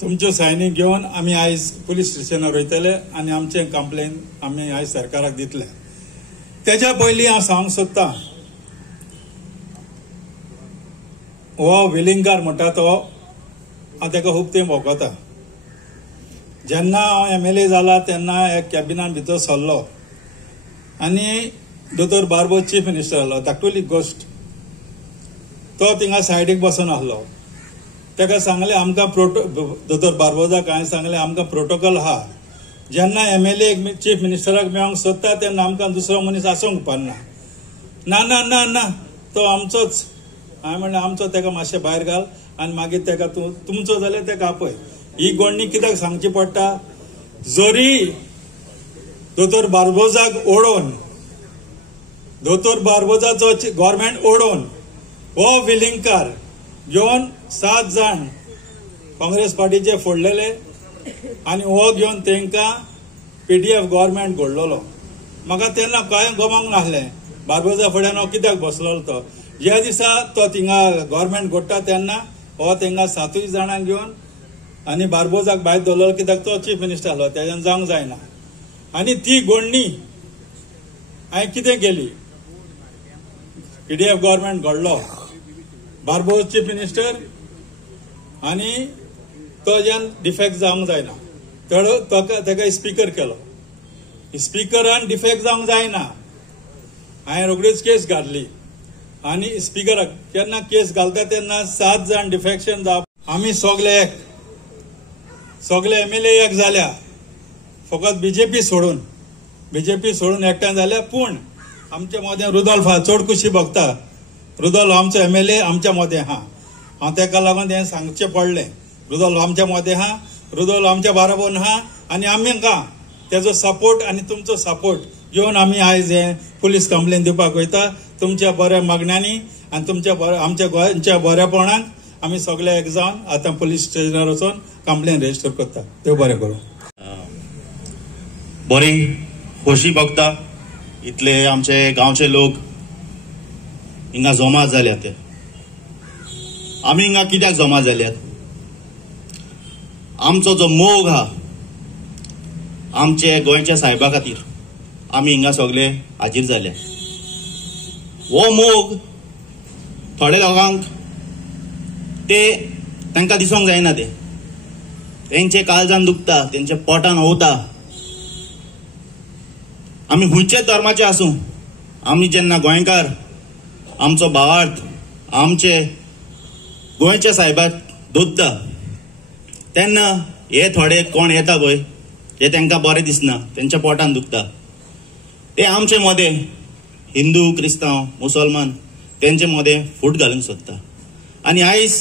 तुमच्यो सायनी घेवन आमी आयज पुलीस स्टेशनार वयतले आनी आमचें कंप्लेन आमी आयज सरकाराक दितले. तेच्या पयलीं हांव सांगूंक सोदतां हो वेलिंगकार म्हणटा तो हांव ताका खूब तें वळखता. जेन्ना हांव MLA जाला तेन्ना एक कॅबिनान भितर सरलो आनी दोतोर बार्बो चीफ मिनिस्टर आहलो. धाकटुली गोश्ट. तो थिंगा सायडीक बसून आहलो. ताका सांगलें आमकां दोतोर बार्बोजाक हांवें सांगलें आमकां प्रोटोकॉल आहा. जेन्ना MLA चीफ मिनिस्टराक मेळोंक सोदता तेन्ना आमकां दुसरो मनीस आसूंक उपकारना. ना ना ना ना तो आमचोच. हांवें म्हणलें आमचो ताका मातशें भायर घाल आनी मागीर ताका तूं तुमचो जाल्यार ताका आपय. ही गोडणी कित्याक सांगची पडटा, जरी दोतोर बार्बोजाक ओडोवन, दोतोर बार्बोजाचो गव्हर्मेंट ओडोवन हो वेलिंगकार घेवन 7 जाण काँग्रेस पार्टीचे फोडलेले आनी हो घेवन तांकां PDF गव्हर्मेंट घडलेलो. म्हाका तेन्ना कांय गमोंक नासलें बार्बोजा फुड्यान हो कित्याक बसलेलो तो. ज्या दिसा तो थिंगा गव्हर्मेंट घडटा तेन्ना हो तांकां 7 जाणांक घेवन आनी बार्बोजाक भायर दवरलो कित्याक तो चीफ मिनिस्टर आसलो, त्याच्यान जावंक जायना. आनी ती गोडणी हांवें कितें केली, पीडीएफ गव्हर्मेंट घडलो, बार्बोज चीफ मिनिस्टर आनी तो जेन डिफेक्ट जावंक जायना, ताका स्पीकर केलो. स्पीकरान डिफेक्ट जावंक जायना. हांवें रोखडीच केस घातली आनी स्पीकराक केन्ना केस घालता तेन्ना 7 जाण डिफेक्शन जावप. आमी सगळे एमएलए एक जाल्या, फकत बीजेपी सोडून एकठांय जाल्या. पूण आमचे मदें रुदोल्फ आहा, चड खुशी भोगता. रुदोल्फ आमचो एमएलए आमच्या मदें आहा. हांव ताका लागून हें सांगचें पडलें. रुदोल्फ आमच्या मदें आहा, रुदोल्फ आमच्या बाराबोर आहा आनी आमकां तेजो सपोर्ट आनी तुमचो सपोर्ट घेवन आमी आयज हें पुलीस कंप्लेन दिवपाक वयता. तुमच्या बऱ्या मागण्यांनी आनी तुमच्या आमच्या गोंयच्या बऱ्यापणाक आमी सगळे एक जावन आतां पुलीस स्टेशनार वचून कंप्लेन रजिस्टर करता. देव बरें करूं. बरी खोशी भोगता इतले आमचे गांवचे लोक हिंगा जमा जाल्यात. आमी हिंगा कित्याक जमा जाल्यात? आमचो जो मोग हा आमचे गोंयच्या साहेबा खातीर आमी हिंगा सगळे हाजीर जाल्या. हो मोग थोडे लोकांक तांकां दिसोंक जायना. तेंचे काळजान दुखता, तेंच्या पोटान ओवता. आमी खंयचे धर्माचे आसूं, आमी जेन्ना गोंयकार आमचो भावार्थ आमचे गोंयच्या साहेबाक दोत्ता तेन्ना हे थोडे कोण येता पळय जे तांकां बरें दिसना, तेंच्या पोटान दुखता, ते आमचे मदें हिंदू, क्रिस्तांव, मुसलमान तेंचे मदें फूट घालूंक सोदता. आनी आयज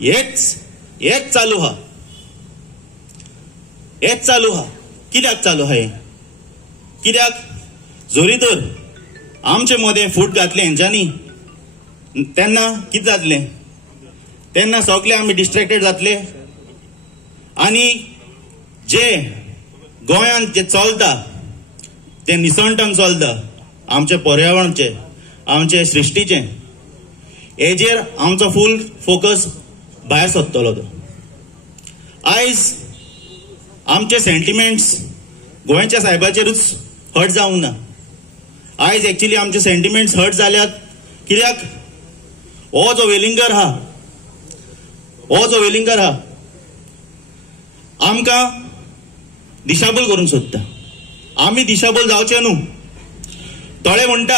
हेच चालू आहा. कित्याक चालू आहा? कित्याक जोरी तर आमचे मदें फूट घातले हेंच्यांनी तेन्ना कितें जातलें? तेन्ना सगळे आमी डिस्ट्रॅक्टेड जातले आनी जे गोंयांत जे चलता ते निसणटान चलता आमचे पर्यावरणाचे, आमचे सृश्टीचे, हेजेर आमचो फूल फोकस भायर सरतलो. तो आयज आमचे सेंटिमेंट्स गोंयच्या साहेबाचेरूच हर्ट जावंक ना. आयज एक्चुअली आमचे सेंटिमेंट्स हर्ट जाल्यात. कित्याक हो जो वेलिंगर हा आमकां दिशाभूल करूंक सोदता. आमी दिशाभूल जावचे न्हू. थोडे म्हणटा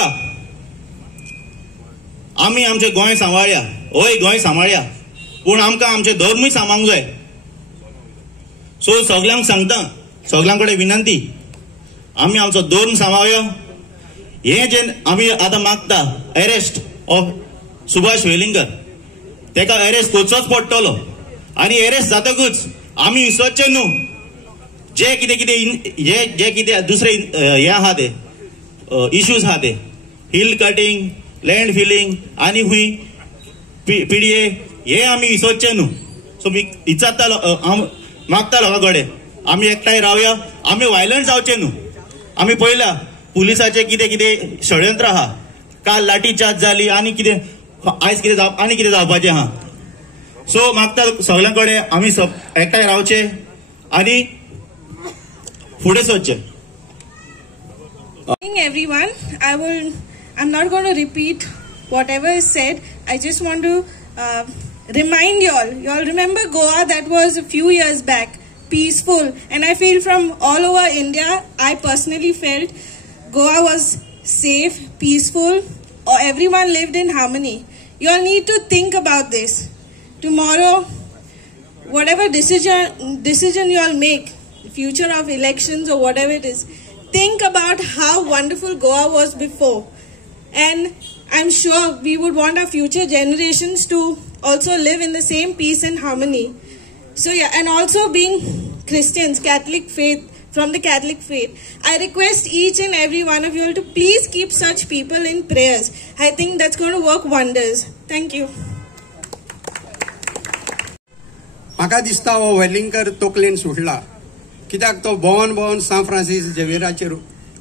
आमी आमचे गोंय सांबाळया, हय गोंय सांबाळया, पूण आमकां आमचे धर्मूय सांबाळूंक जाय. सो सगळ्यांक सांगता, सगळ्यां कडेन विनंती, आमी आमचो धर्म सांबाळया. हे जे आमी आतां मागता अरेस्ट ऑफ सुभाष वेलिंगर, तेका अरेस्ट करचोच पडटलो. आनी अरेस्ट जातकूच आमी विसरचे न्हू जे कितें दुसरे हे आहा ते इश्यूज आहा ते हिल कटिंग, लँड फिलिंग आनी हुंय पीडीए, हे आमी विसरचे न्हू. सो मी इचारता मागता लोकां कडेन आमी एकठांय रावया. आमी वायलंट जावचे न्हू. आमी पळयला पुलिसाचे कितें षडयंत्र आहा. काल लाठी चार्ज जाली आनी कितें आयज कितें जावपाचें आहा. सो मागता सगळ्यां कडेन आमी एकठांय रावचे आनी फुडें सरचे. Everyone, I'm not going to repeat whatever is said. I just want to remind y'all remember Goa? That was a few years back, peaceful, and I feel from all over India, I personally felt Goa was safe, peaceful, or everyone lived in harmony. Y'all need to think about this. Tomorrow, whatever decision y'all make, the future of elections or whatever it is, think about how wonderful Goa was before. And I'm sure we would want our future generations to also live in the same peace and harmony. So yeah, and also being Christians, Catholic faith, from the Catholic faith, I request each and every one of you to please keep such people in prayers. I think that's going to work wonders. Thank you. म्हाका दिसता हो वेलिंगर तकलेन सुटला. कित्याक तो भोवन San Francis झेवियराचेर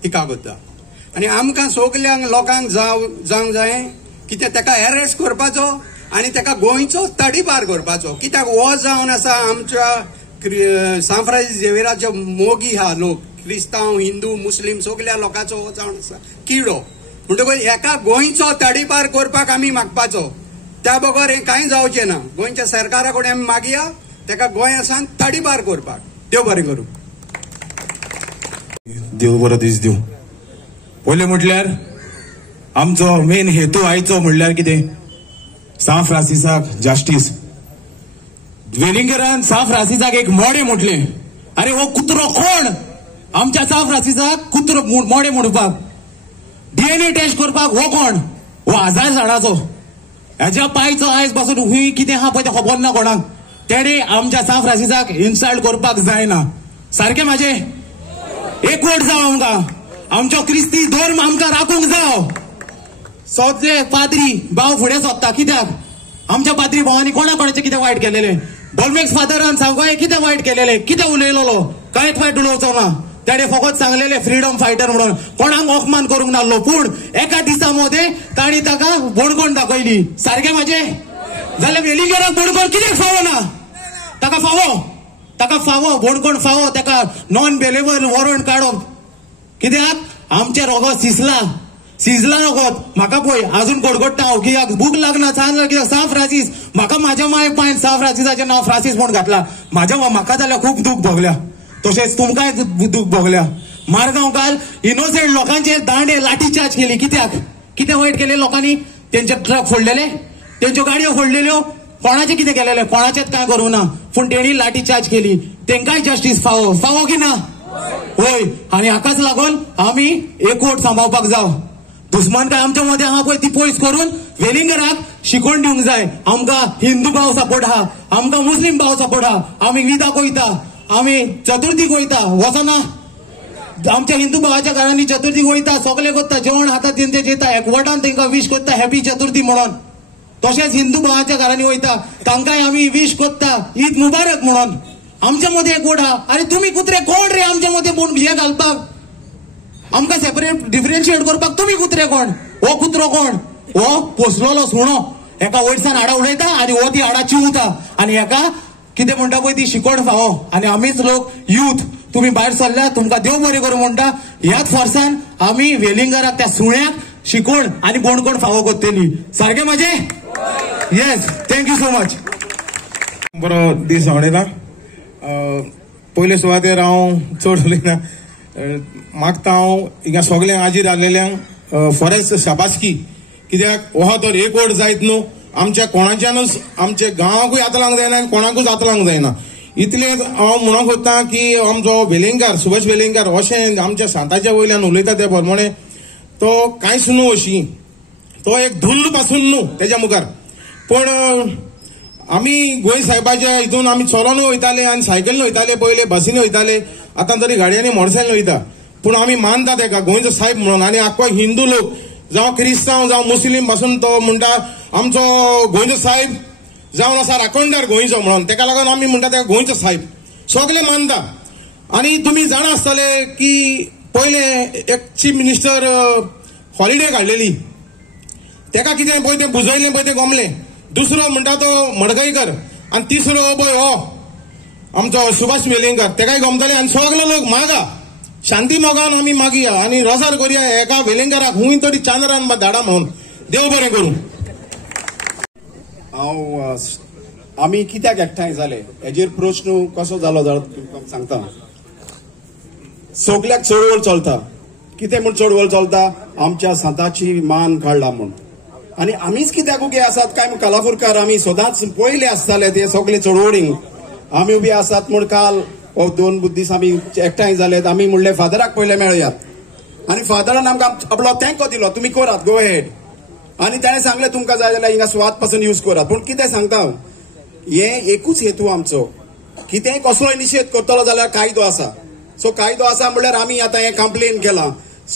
टिका करता. आनी आमकां सगल्यांक लोकांक जावंक जाय कितें ताका अरेस्ट करपाचो आनी ताका गोंयचो तडीपार करपाचो. कित्याक हो जावन आसा आमच्या सान फ्रांसीस झेवियराचे मोगी हा लोक, क्रिस्तांव, हिंदू, मुस्लीम सगळ्या लोकांचो हो जावन आसा किडो. म्हणटकूच एका गोंयचो तडीपार करपाक आमी मागपाचो. त्या बगर हें कांय जावचें ना. गोंयच्या सरकारा कडेन आमी मागया ताका गोंयासान तडीपार करपाक. देव बरें करूं. देव बरो दीस दिवं. पयलें म्हटल्यार आमचो मेन हेतू आयचो म्हणल्यार कितें, सान फ्रांसिसाक जस्टीस. वेलिंगरान सान फ्रांसिसाक एक मोडे म्हटलें. अरे हो कुत्रो कोण आमच्या सान फ्रांसिसाक कुत्रो मोडे म्हणपाक? DNA टेस्ट करपाक हो कोण? हो 1000 झाडाचो. ह्याच्या पायचो आयज पासून हुंय कितें आहा पळय तें खबर ना कोणाक. तेणे आमच्या सान फ्रांसिसाक इन्सल्ट करपाक जायना. सारकें म्हाजें? एकवट जाव आमकां. आमचो क्रिस्ती धर्म आमकां राखूंक जाय. सगळे पाद्री भाव फुडें सरता. कित्याक? आमच्या पाद्री भावांनी कोणाचें कितें वायट केलेलें? बॉल्मेक्स फादरान सांगो कितें वायट केलेलें, कितें उलयलोलो? कांयच वायट उलोवचो ना. ताणे फकत सांगलेले फ्रीडम फायटर म्हणून, कोणाक अपमान करूंक नासलो. पूण एका दिसा मध्ये ताणी ताका बोडगोण दाखयली. सारकें म्हाजें? जाल्यार वेलिंगराक बोडगोण कित्याक फावो ना? ताका फावो बोडगोण फावो. ताका नॉन बेलेबल वॉरंट काडप. कित्याक? आमचे रगत सिजला रगत. म्हाका पळय अजून गडगडटा हांव. कित्याक भूक लागना कित्याक सान फ्रांसीस. म्हाका म्हाज्या माय पायन सान फ्रांसिसाचें नांव फ्रांसीस म्हूण घातला. म्हाका जाल्यार खूब दूख भोगल्या. तशेंच तुमकांय दूख भोगल्या. मारगांव काल इनोसेंट लोकांचेर दांडे लाठी चार्ज केली. कित्याक? कितें वायट केलें लोकांनी? तेंचे ट्रक फोडलेले, तेंच्यो गाडयो फोडलेल्यो. कोणाचें कितें केलेलें? कोणाचेंच कांय करूं ना. पूण तेणी लाठी चार्ज केली. तेंकाय जस्टीस फावो की ना? होय. आनी हाकाच लागून आमी एकवट सांबाळपाक जाय. दुस्मान काय आमच्या मध्ये आहा पळय ती पयस करून वेलिंगराक शिकवण दिवंक जाय. आमकां हिंदू भाव सपोर्ट आहा, आमकां मुस्लीम भाव सपोर्ट आहा. आमी विदाक वयता, आमी चतुर्थीक वयता. वचना? आमच्या हिंदू भावाच्या घरांनी चतुर्थीक वयता, सगळे करता, जेवण हातात तेंचे जेता, एकवटान तेंकां विश करता हॅपी चतुर्थी म्हणून. तशेंच हिंदू भावाच्या घरांनी वयता, तांकांय आमी विश करता ईद मुबारक म्हणून. आमच्या मध्ये एकवट आहा. अरे तुमी कुत्रे कोण रे आमच्या मध्ये हे घालपाक? आमकां सेपरेट डिफरेन्शिएट करपाक तुम्ही कुत्रे कोण? हो कुत्रो कोण? हो पोसलोलो सुणो. एका वयरसान हाडा उडयता आनी हो ती हाडा चिवता आनी एका कितें म्हणटा पळय ती शिकवण फावो. आनी आमीच लोक यूथ तुम्ही भायर सरल्या, तुमकां देव बरें करूं म्हणटा. ह्याच फोर्सान आमी वेलिंगराक त्या सुण्याक शिकवण आनी कोण फावो करतली. सारकें म्हाजें? येस. Thank you so much. बरो दीस आवडला. पयले सुवातेर हांव चड उलयना. मागता हांव हिंगा सगळ्यांक आजीर आसलेल्यांक फॉरेस्ट शाबासकी. कित्याक हो तर एकवट जायत न्हू. आमच्या कोणाच्यानूच आमच्या गांवाकूय आतलांक जायना आनी कोणाकूच आतलांक जायना. इतले हांव म्हणूंक सोदतां की आमचो वेलिंगार सुभाष वेलिंगार अशें आमच्या सांताच्या वयल्यान उलयता ते प्रमाणे तो कांयच न्हू अशी. तो एक धुल्ल पासून न्हू तेज्या मुखार. पण आमी गोंय साहेबाच्या हितून आमी चलोन वयताले आनी सायकलीन वयताले. पयले बसीन वयताले, आतां तरी गाडयांनी मोटरसायकल वयता. पूण आमी मानता तेका गोंयचो साहेब म्हणून. आनी आख्खो हिंदू लोक जावं क्रिस्तांव जावं मुस्लीम पासून तो म्हणटा आमचो गोंयचो साहेब जावन आसा राखणदार गोंयचो म्हणून. तेका लागून आमी म्हणटा तेका गोंयचो साहेब. सगळे मानता. आनी तुमी जाणा आसतले की पयले एक चीफ मिनिस्टर हॉलिडे काडलेली. तेका कितें पळय तें बुजयलें पळय तें गमलें. दुसरो म्हणटा तो मडकयकर आनी तिसरो पळय हो आमचो सुभाष वेलिंगर. तेकाय गमतले. आनी सगळे लोक मागा शांती मोगान आमी मागया आनी रसार करया एका वेलिंगराक हुंय तरी चांद्रान धाडा म्हणून. देव बरें करूं. आमी कित्याक एकठांय जाले हेजेर प्रश्न कसो जालो तुमकां सांगता. सगल्याक चळवळ चलता. कितें म्हूण चळवळ चलता? आमच्या सांताची मान काडला म्हूण. आनी आमीच कित्याक उगे आसात काय कलाफुरकार आमी सदांच पयले आसताले ते सगळे चळवळींक आमी उबे आसात म्हूण काल हो 2 दीस आमी एकठांय जालेत. आमी म्हणले फादराक पयले मेळयात आनी फादरान आमकां आपलो तेंको दिलो, तुमी करात गो हेड. आनी ताणें सांगलें तुमकां जाय जाल्यार हिंगा स्वात पासून यूज करात. पूण कितें सांगता हे एकूच हेतू आमचो. कितेंय कसलोय निशेध करतलो जाल्यार कायदो आसा. सो कायदो आसा म्हणल्यार आमी आतां हें कंप्लेन केलां.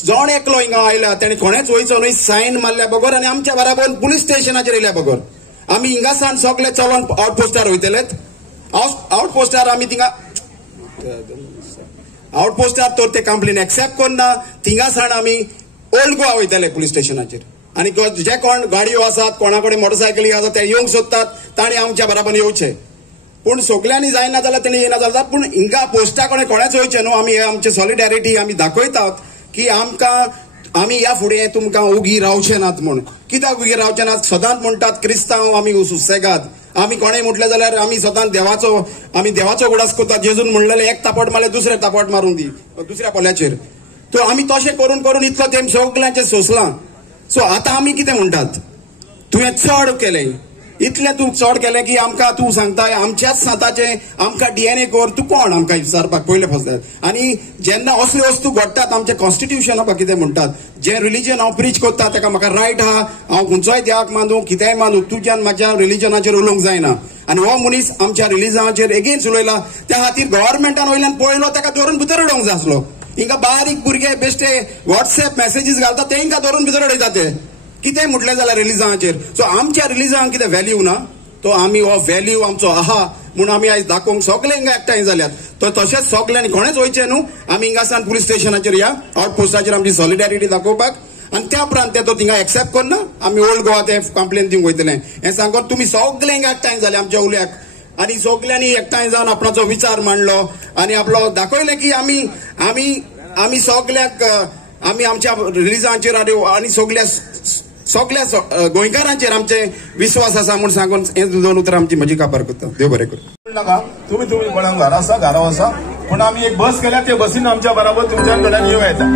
जण एकलो हिंगा आयला ताणें कोणेच वयचो न्हय. सायन मारल्या बगर आनी आमच्या बराबर पुलीस स्टेशनाचेर येयल्या बगर. आमी हिंगासान सगळे चलोन आउटपोस्टार वयतलेत. आउटपोस्टार आमी थिंगा आउटपोस्टार तर ते कंप्लेन एक्सेप्ट करना. थिंगासान आमी ओल्ड गोवा वयतले पुलीस स्टेशनाचेर आणि जे कोण गाडयो आसात कोणा कडेन मोटरसायकली आसात ते येवंक सोदतात तांणी आमच्या बराबर येवचे. पूण सगळ्यांनी जायना जाल्यार तेणी येना जाल्यार पूण हिंगा पोस्टा कडेन कोणेच वयचे न्हू. आमी आमचे सॉलिडेरिटी आमी दाखयतात की आमी ह्या फुडें तुमकां उगी रावचे नात म्हूण. कित्याक उगी रावचे नात? सदांच म्हणटात क्रिस्तांव आमी सुसेगाद. आमी कोणें म्हटलें जाल्यार आमी सदांच देवाचो उडास करतात. जेजून म्हणलेलें एक तापट मारलें दुसरें तापट मारून दी दुसऱ्या पोल्याचेर. तो आमी तशें करून करून इतलो तेम सगळ्यांचें सोंसलां. सो आतां आमी कितें म्हणटात? तुवें चड केलें, इतलें तूं चड केलें की आमकां तूं सांगता आमच्याच सांताचें आमकां DNA कोर. तूं कोण आमकां विचारपाक पयले फसतात. आनी जेन्ना असल्यो वस्तू घडटात आमच्या कॉन्स्टिट्युशनाक म्हाका कितें म्हणटात जे रिलिजन हांव प्रीच करता ताका म्हाका रायट आहा. हांव खंयचोय देवाक मानूं कितेंय मानूं तुज्यान म्हाज्या रिलिजनाचेर उलोवंक जायना. आनी हो मनीस आमच्या रिलिजनाचेर एगेन्स्ट उलयला त्या खातीर गव्हर्मेंटान वयल्यान पळयलो ताका धरून भितर उडोवंक जाय आसलो. हिंगा बारीक भुरगे बेश्टे व्हॉट्सएप मेसेजीस घालतात ते हिंगा धरून भितर उडयतात ते कितें म्हटलें जाल्यार रिलिजनाचेर. सो आमच्या रिलिजनाक कितें व्हॅल्यू ना तो आमी हो व्हॅल्यू आमचो आहा म्हूण आमी आयज दाखोवंक सगळे हिंगा एकठांय जाल्यात. तो तशेंच सगळ्यांनी कोणेच वयचें न्हू. आमी हिंगासान पुलीस स्टेशनाचेर या आउटपोस्टाचेर आमची सॉलिडेरिटी दाखोवपाक. आनी त्या उपरांत ते तो थिंगा एक्सेप्ट करना आमी ओल्ड गोवा ते कंप्लेन दिवंक वयतले. हें सांगून तुमी सगळे हिंगा एकठांय जाले आमच्या उल्याक आनी सगळ्यांनी एकठांय जावन आपणाचो विचार मांडलो आनी आपलो दाखयलें की आमी सगळ्याक आमी आमच्या रिलिजनाचेर आनी सगळ्या गोंयकारांचेर आमचे विश्वास आसा म्हूण सांगून हे 2 उतरां आमची म्हजी काबार करता. देव बरें करूं. नाका तुम्ही कोणाक घरा आसा घरा वसा पूण आमी एक बस केल्या ते बसीन आमच्या बरोबर तुमच्या कडेन येवं येता.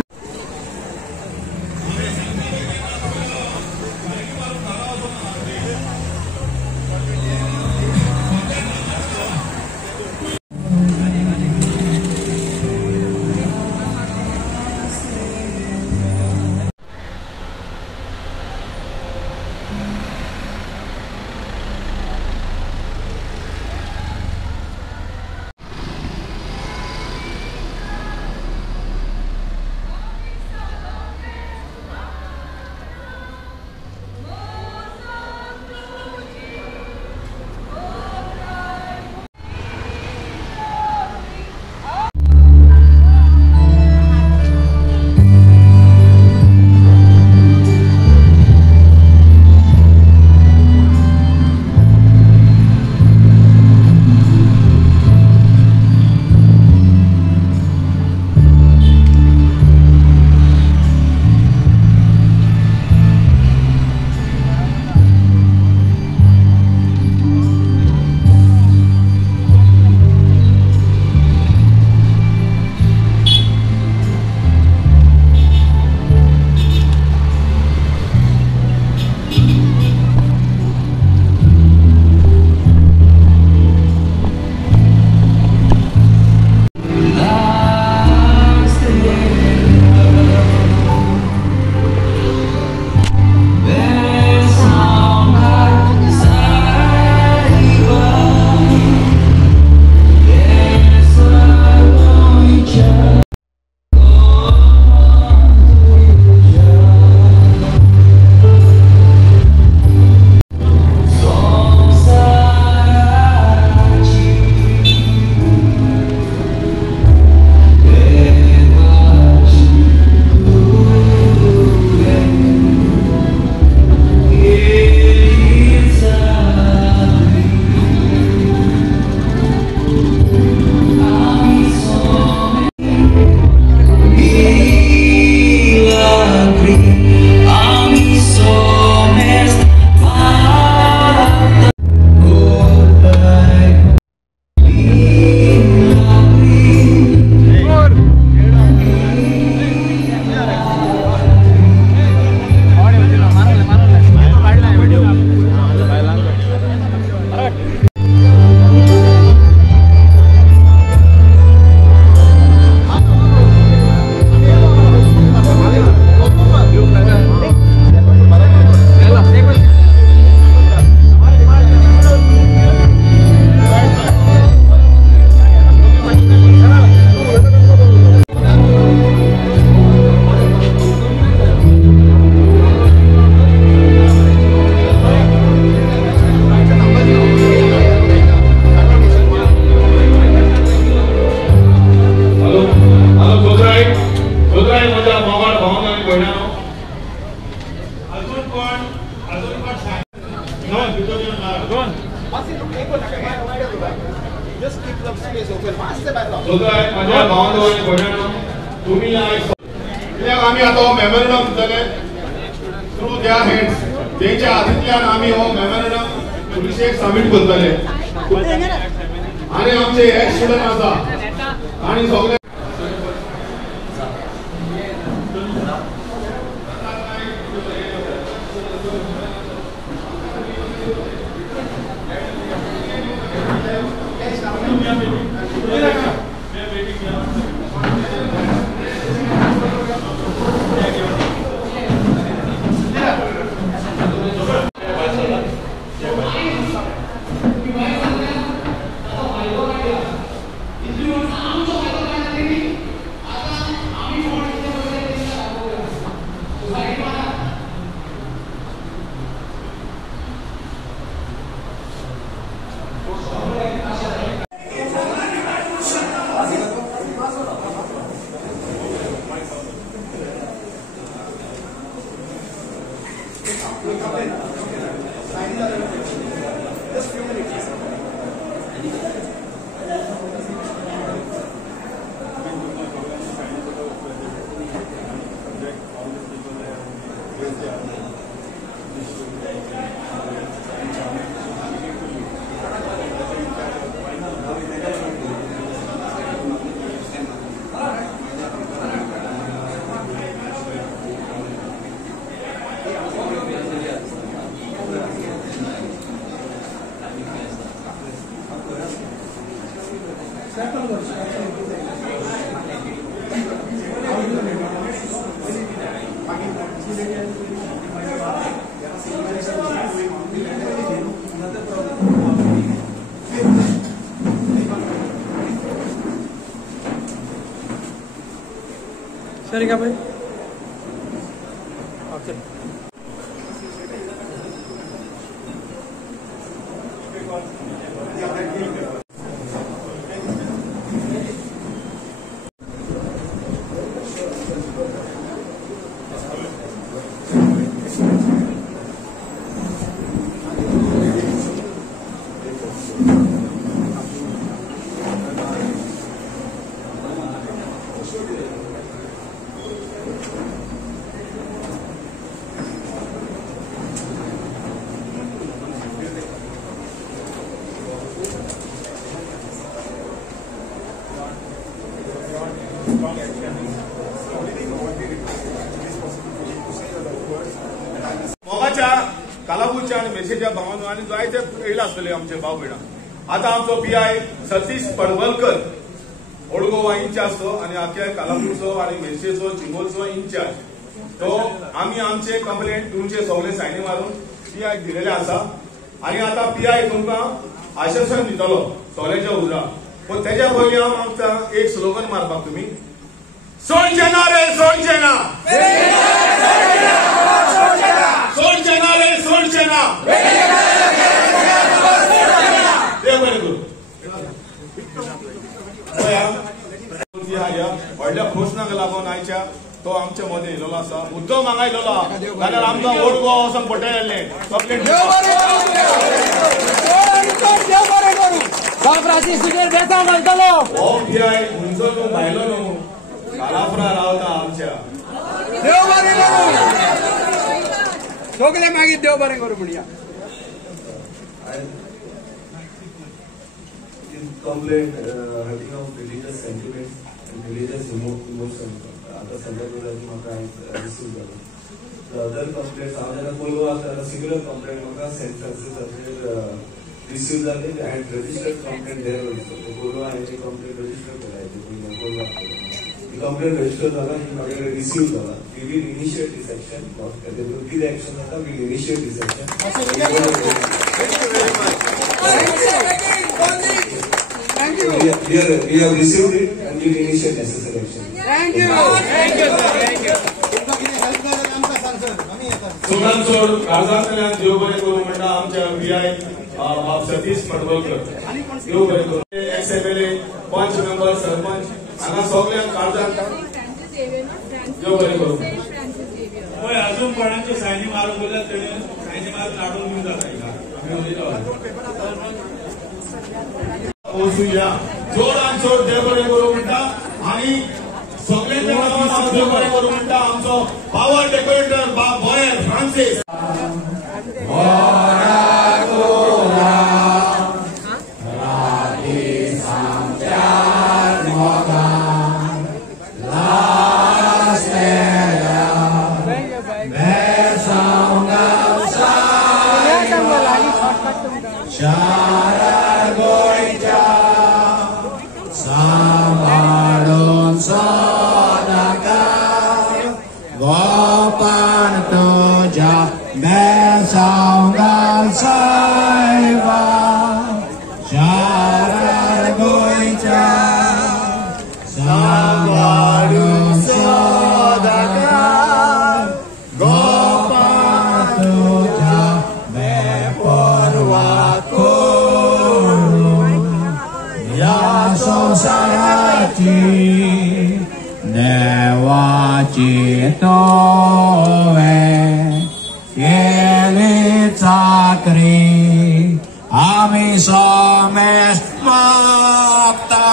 सगळ्या माझ्या भावांनो आणि भयणांनो तुम्ही आयज कित्याक आमी आतां हो मेमोरंडम दितले थ्रू देअर हँड्स तेंच्या हातींतल्यान आमी हो मेमोरंडम पुलिशेक सबमीट करतले आनी आमचे एक्स स्टुडंट आसा आनी सगळे Sarika bhai. Okay. मोगाच्या कालापूरच्या आणि मेसेच्या भावांनो आणि जायते येयला आसतले आमचे भाव भयणां आता आमचो PI Satish Padwalkar old Goa in charge तो आणि आख्या कालापूरचो आणि मेसेचो चिंबोलचो इंचार्ज तो आम्ही आमचे कंप्लेंट तुमचे सगळे सायनी मारून पीआय दिलेले आसा आणि आता पीआय तुमकां आश्वासन दितलो सगळ्याच्या उजरा पण त्याच्या पयलीं हांव आमचा एक स्लोगन मारपाक तुमी सोडचे ना रे सोडचे ना सोडचे ना रे सोडचे ना देव बरें करूं व्हडल्या प्रश्नाक लागून आयच्या तो आमच्या मदें येयलो आसा मुद्दम हांगा येयलो जाल्यार आमकां ओल्ड गोवा वचून पटयलें कंप्लेंट हो पीआय खंयचो न्हू भायलो न्हू कालापुरा रावता आमच्या देव बरें करूं सगळे मागीर देव बरें करूं म्हणया complaint hurting of religious sentiments and religious emotions. आता संदर्भात म्हाका रिसीव जालो. The other complaints हांव जेन्ना पयलो आतां similar complaint म्हाका सेंट फ्रांसिसाचेर रिसीव जाली and registered complaint there also. पयलो हांवें ती complaint register केला पयलो ती complaint register जाला ही म्हाका रिसीव जाला. We will initiate this action. कितें action जाता we will initiate this action. Thank you very much. Thank you. We have received it and we will initiate necessary action. Thank you. Thank you. Thank you. सुनांचोड काळजांतल्यान देव बरें करूं म्हणटा आमच्या PI बाब सतीश पडवलकर देव बरें करूं एक्स एमएलए पंच मेंबर सरपंच हांगा सगळ्यांक काळजांत देव बरें करूं पळय अजून कोणाचे सायनी मारून गेल्यार तेणे सायनी मारून हाडून घेवन जाता पोचूया चड आनी चड देव बरें करूं म्हणटा आनी सगळ्यांच्या नांवान हांव देव बरें करूं म्हणटा आमचो पावर डेकोरेटर बॉयर फ्रांसीस सांबाळून सोदाका गोपान तुझ्या बेसांगाल सायबा शारार गोंयच्या सांबाळून सोदाका गोपान तुझ्या बेपरवा या संसाराची देवाची तोवे केली चाकरी आम्ही सोमेश मागता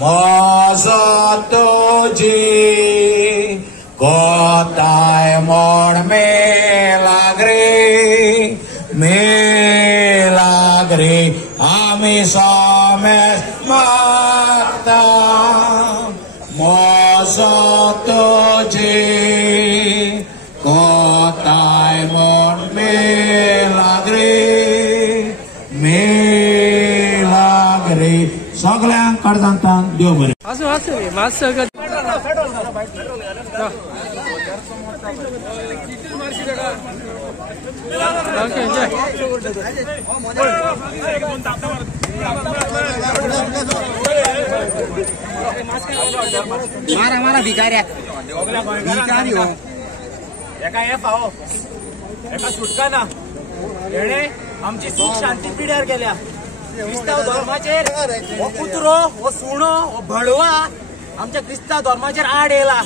मोजो तुझी कोताय मोड मेलाग्री आम्ही सोमेश मागता मोजो तुझी कोताय मोड मेलाग्री सगळ्यांक कडदांतांक देव बरें मारा भिकाऱ्या भिकारी हो एका हे फावो एका सुटका ना हेणे आमची सुख शांती पिड्यार केल्या क्रिस्तांव धर्माचेर हो कुत्रो हो सुणो हो भडवा आमच्या क्रिस्तांव धर्माचेर आड येयला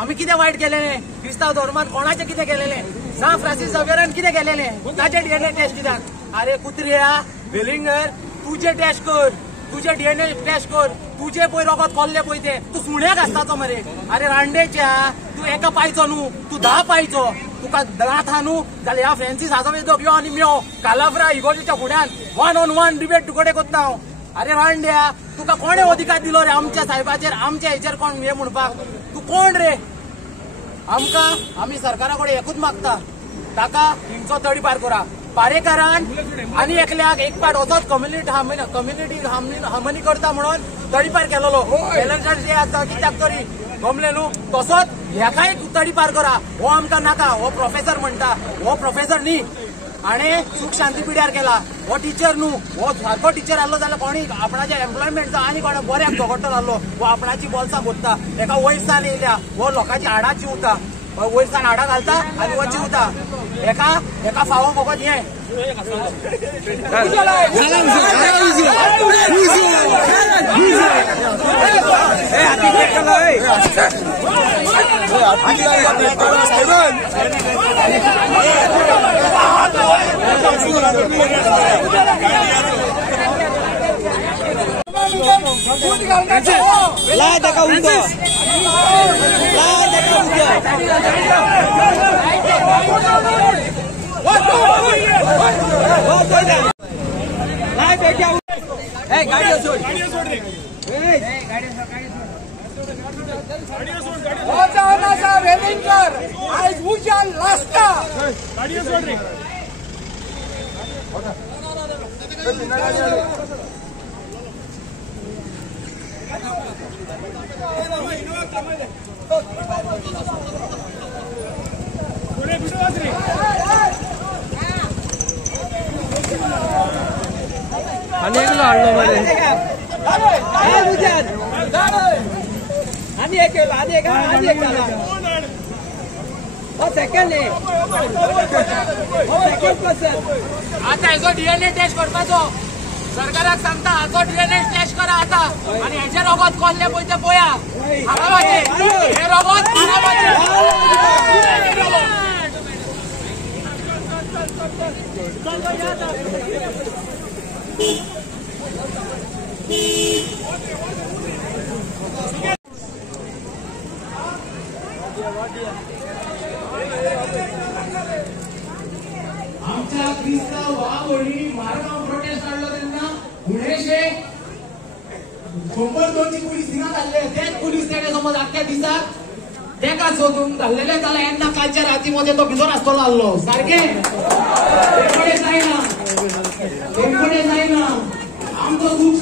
आमी कितें वायट केलेले क्रिस्तांव धर्मात कोणाचें कितें केलेले सान फ्रांसीस झेवियरान कितें केलेले ताचे डीएनए टेस्ट कित्याक अरे कुत्र्या वेलिंगर तुझे टेस्ट कर तुझे डीएनए टेस्ट कर तुझे पळय रगत कोल्ले पळय ते तू सुण्याक आसताचो मरे अरे रांडेच्या तू एका पायचो न्हू तू 10 पायचो तुका 10 था न्हू जाल्यार ह्या फ्रांसीस आझावेदो यो आनी म्यो कालाफ्रा इगोर्जीच्या फुड्यान 1-on-1 डिबेट तुकडे कोत्ता हांव अरे रांड्या तुका कोणे अधिकार दिलो रे आमच्या साहेबाचेर आमच्या हेचेर कोण हे म्हणपाक तू कोण रे आमकां आमी सरकारा कडेन एकूच मागता ताका हिंचो तडीपार करा पारेकारान आनी एकल्याक एक पाट वचत कम्युनिटी हार्मनी करता म्हणून तडीपार केलेलो बॅलन्सड जे आसा कित्याक तरी गमले न्हू तसोच ह्याकाय तडीपार करा हो आमकां नाका हो प्रोफेसर म्हणटा हो प्रोफेसर न्ही हाणे सुख शांती पिड्यार केला हो टिचर न्हू हो सारको टिचर आहलो जाल्यार कोणी आपणाच्या एम्प्लॉयमेंटचा आनी कोणा बऱ्याक झगडटलो आहलो हो आपणाची बोल्सां बोत्ता एका वयरसान येयल्या हो लोकांची हाडां चिवता वयरसान हाडां घालता आनी हो चिवता एका फावो फकत हे ला देखा उनको वेलिंगर आज उजाल लास्टा गाडी सोड रे अनेकला हाडलो मरे आनी एक सेकंड पर्सन आता हेचो डीएनए टेस्ट करपाचो सरकाराक सांगता हाचो डीएनए टेस्ट करा आता आणि हेचे रगत कोल्ले पळय ते पळया हाराबाचे हे रगत हाराबाचे आमच्या क्रिस्ताव भाव-भयणी मारगांव प्रोटेस्ट काढलो तेन्ना गुणेशे 100-200 पोलीस थिंगा घाल्ले. तेच पोलीस तेणे समज आख्या दिसाक तेका सोदून घाल्लेले जाल्यार येन्ना कालच्या रातीमध्ये तो भितर आसतलो आसलो. सारखे तेकडे जायना आमचो दूख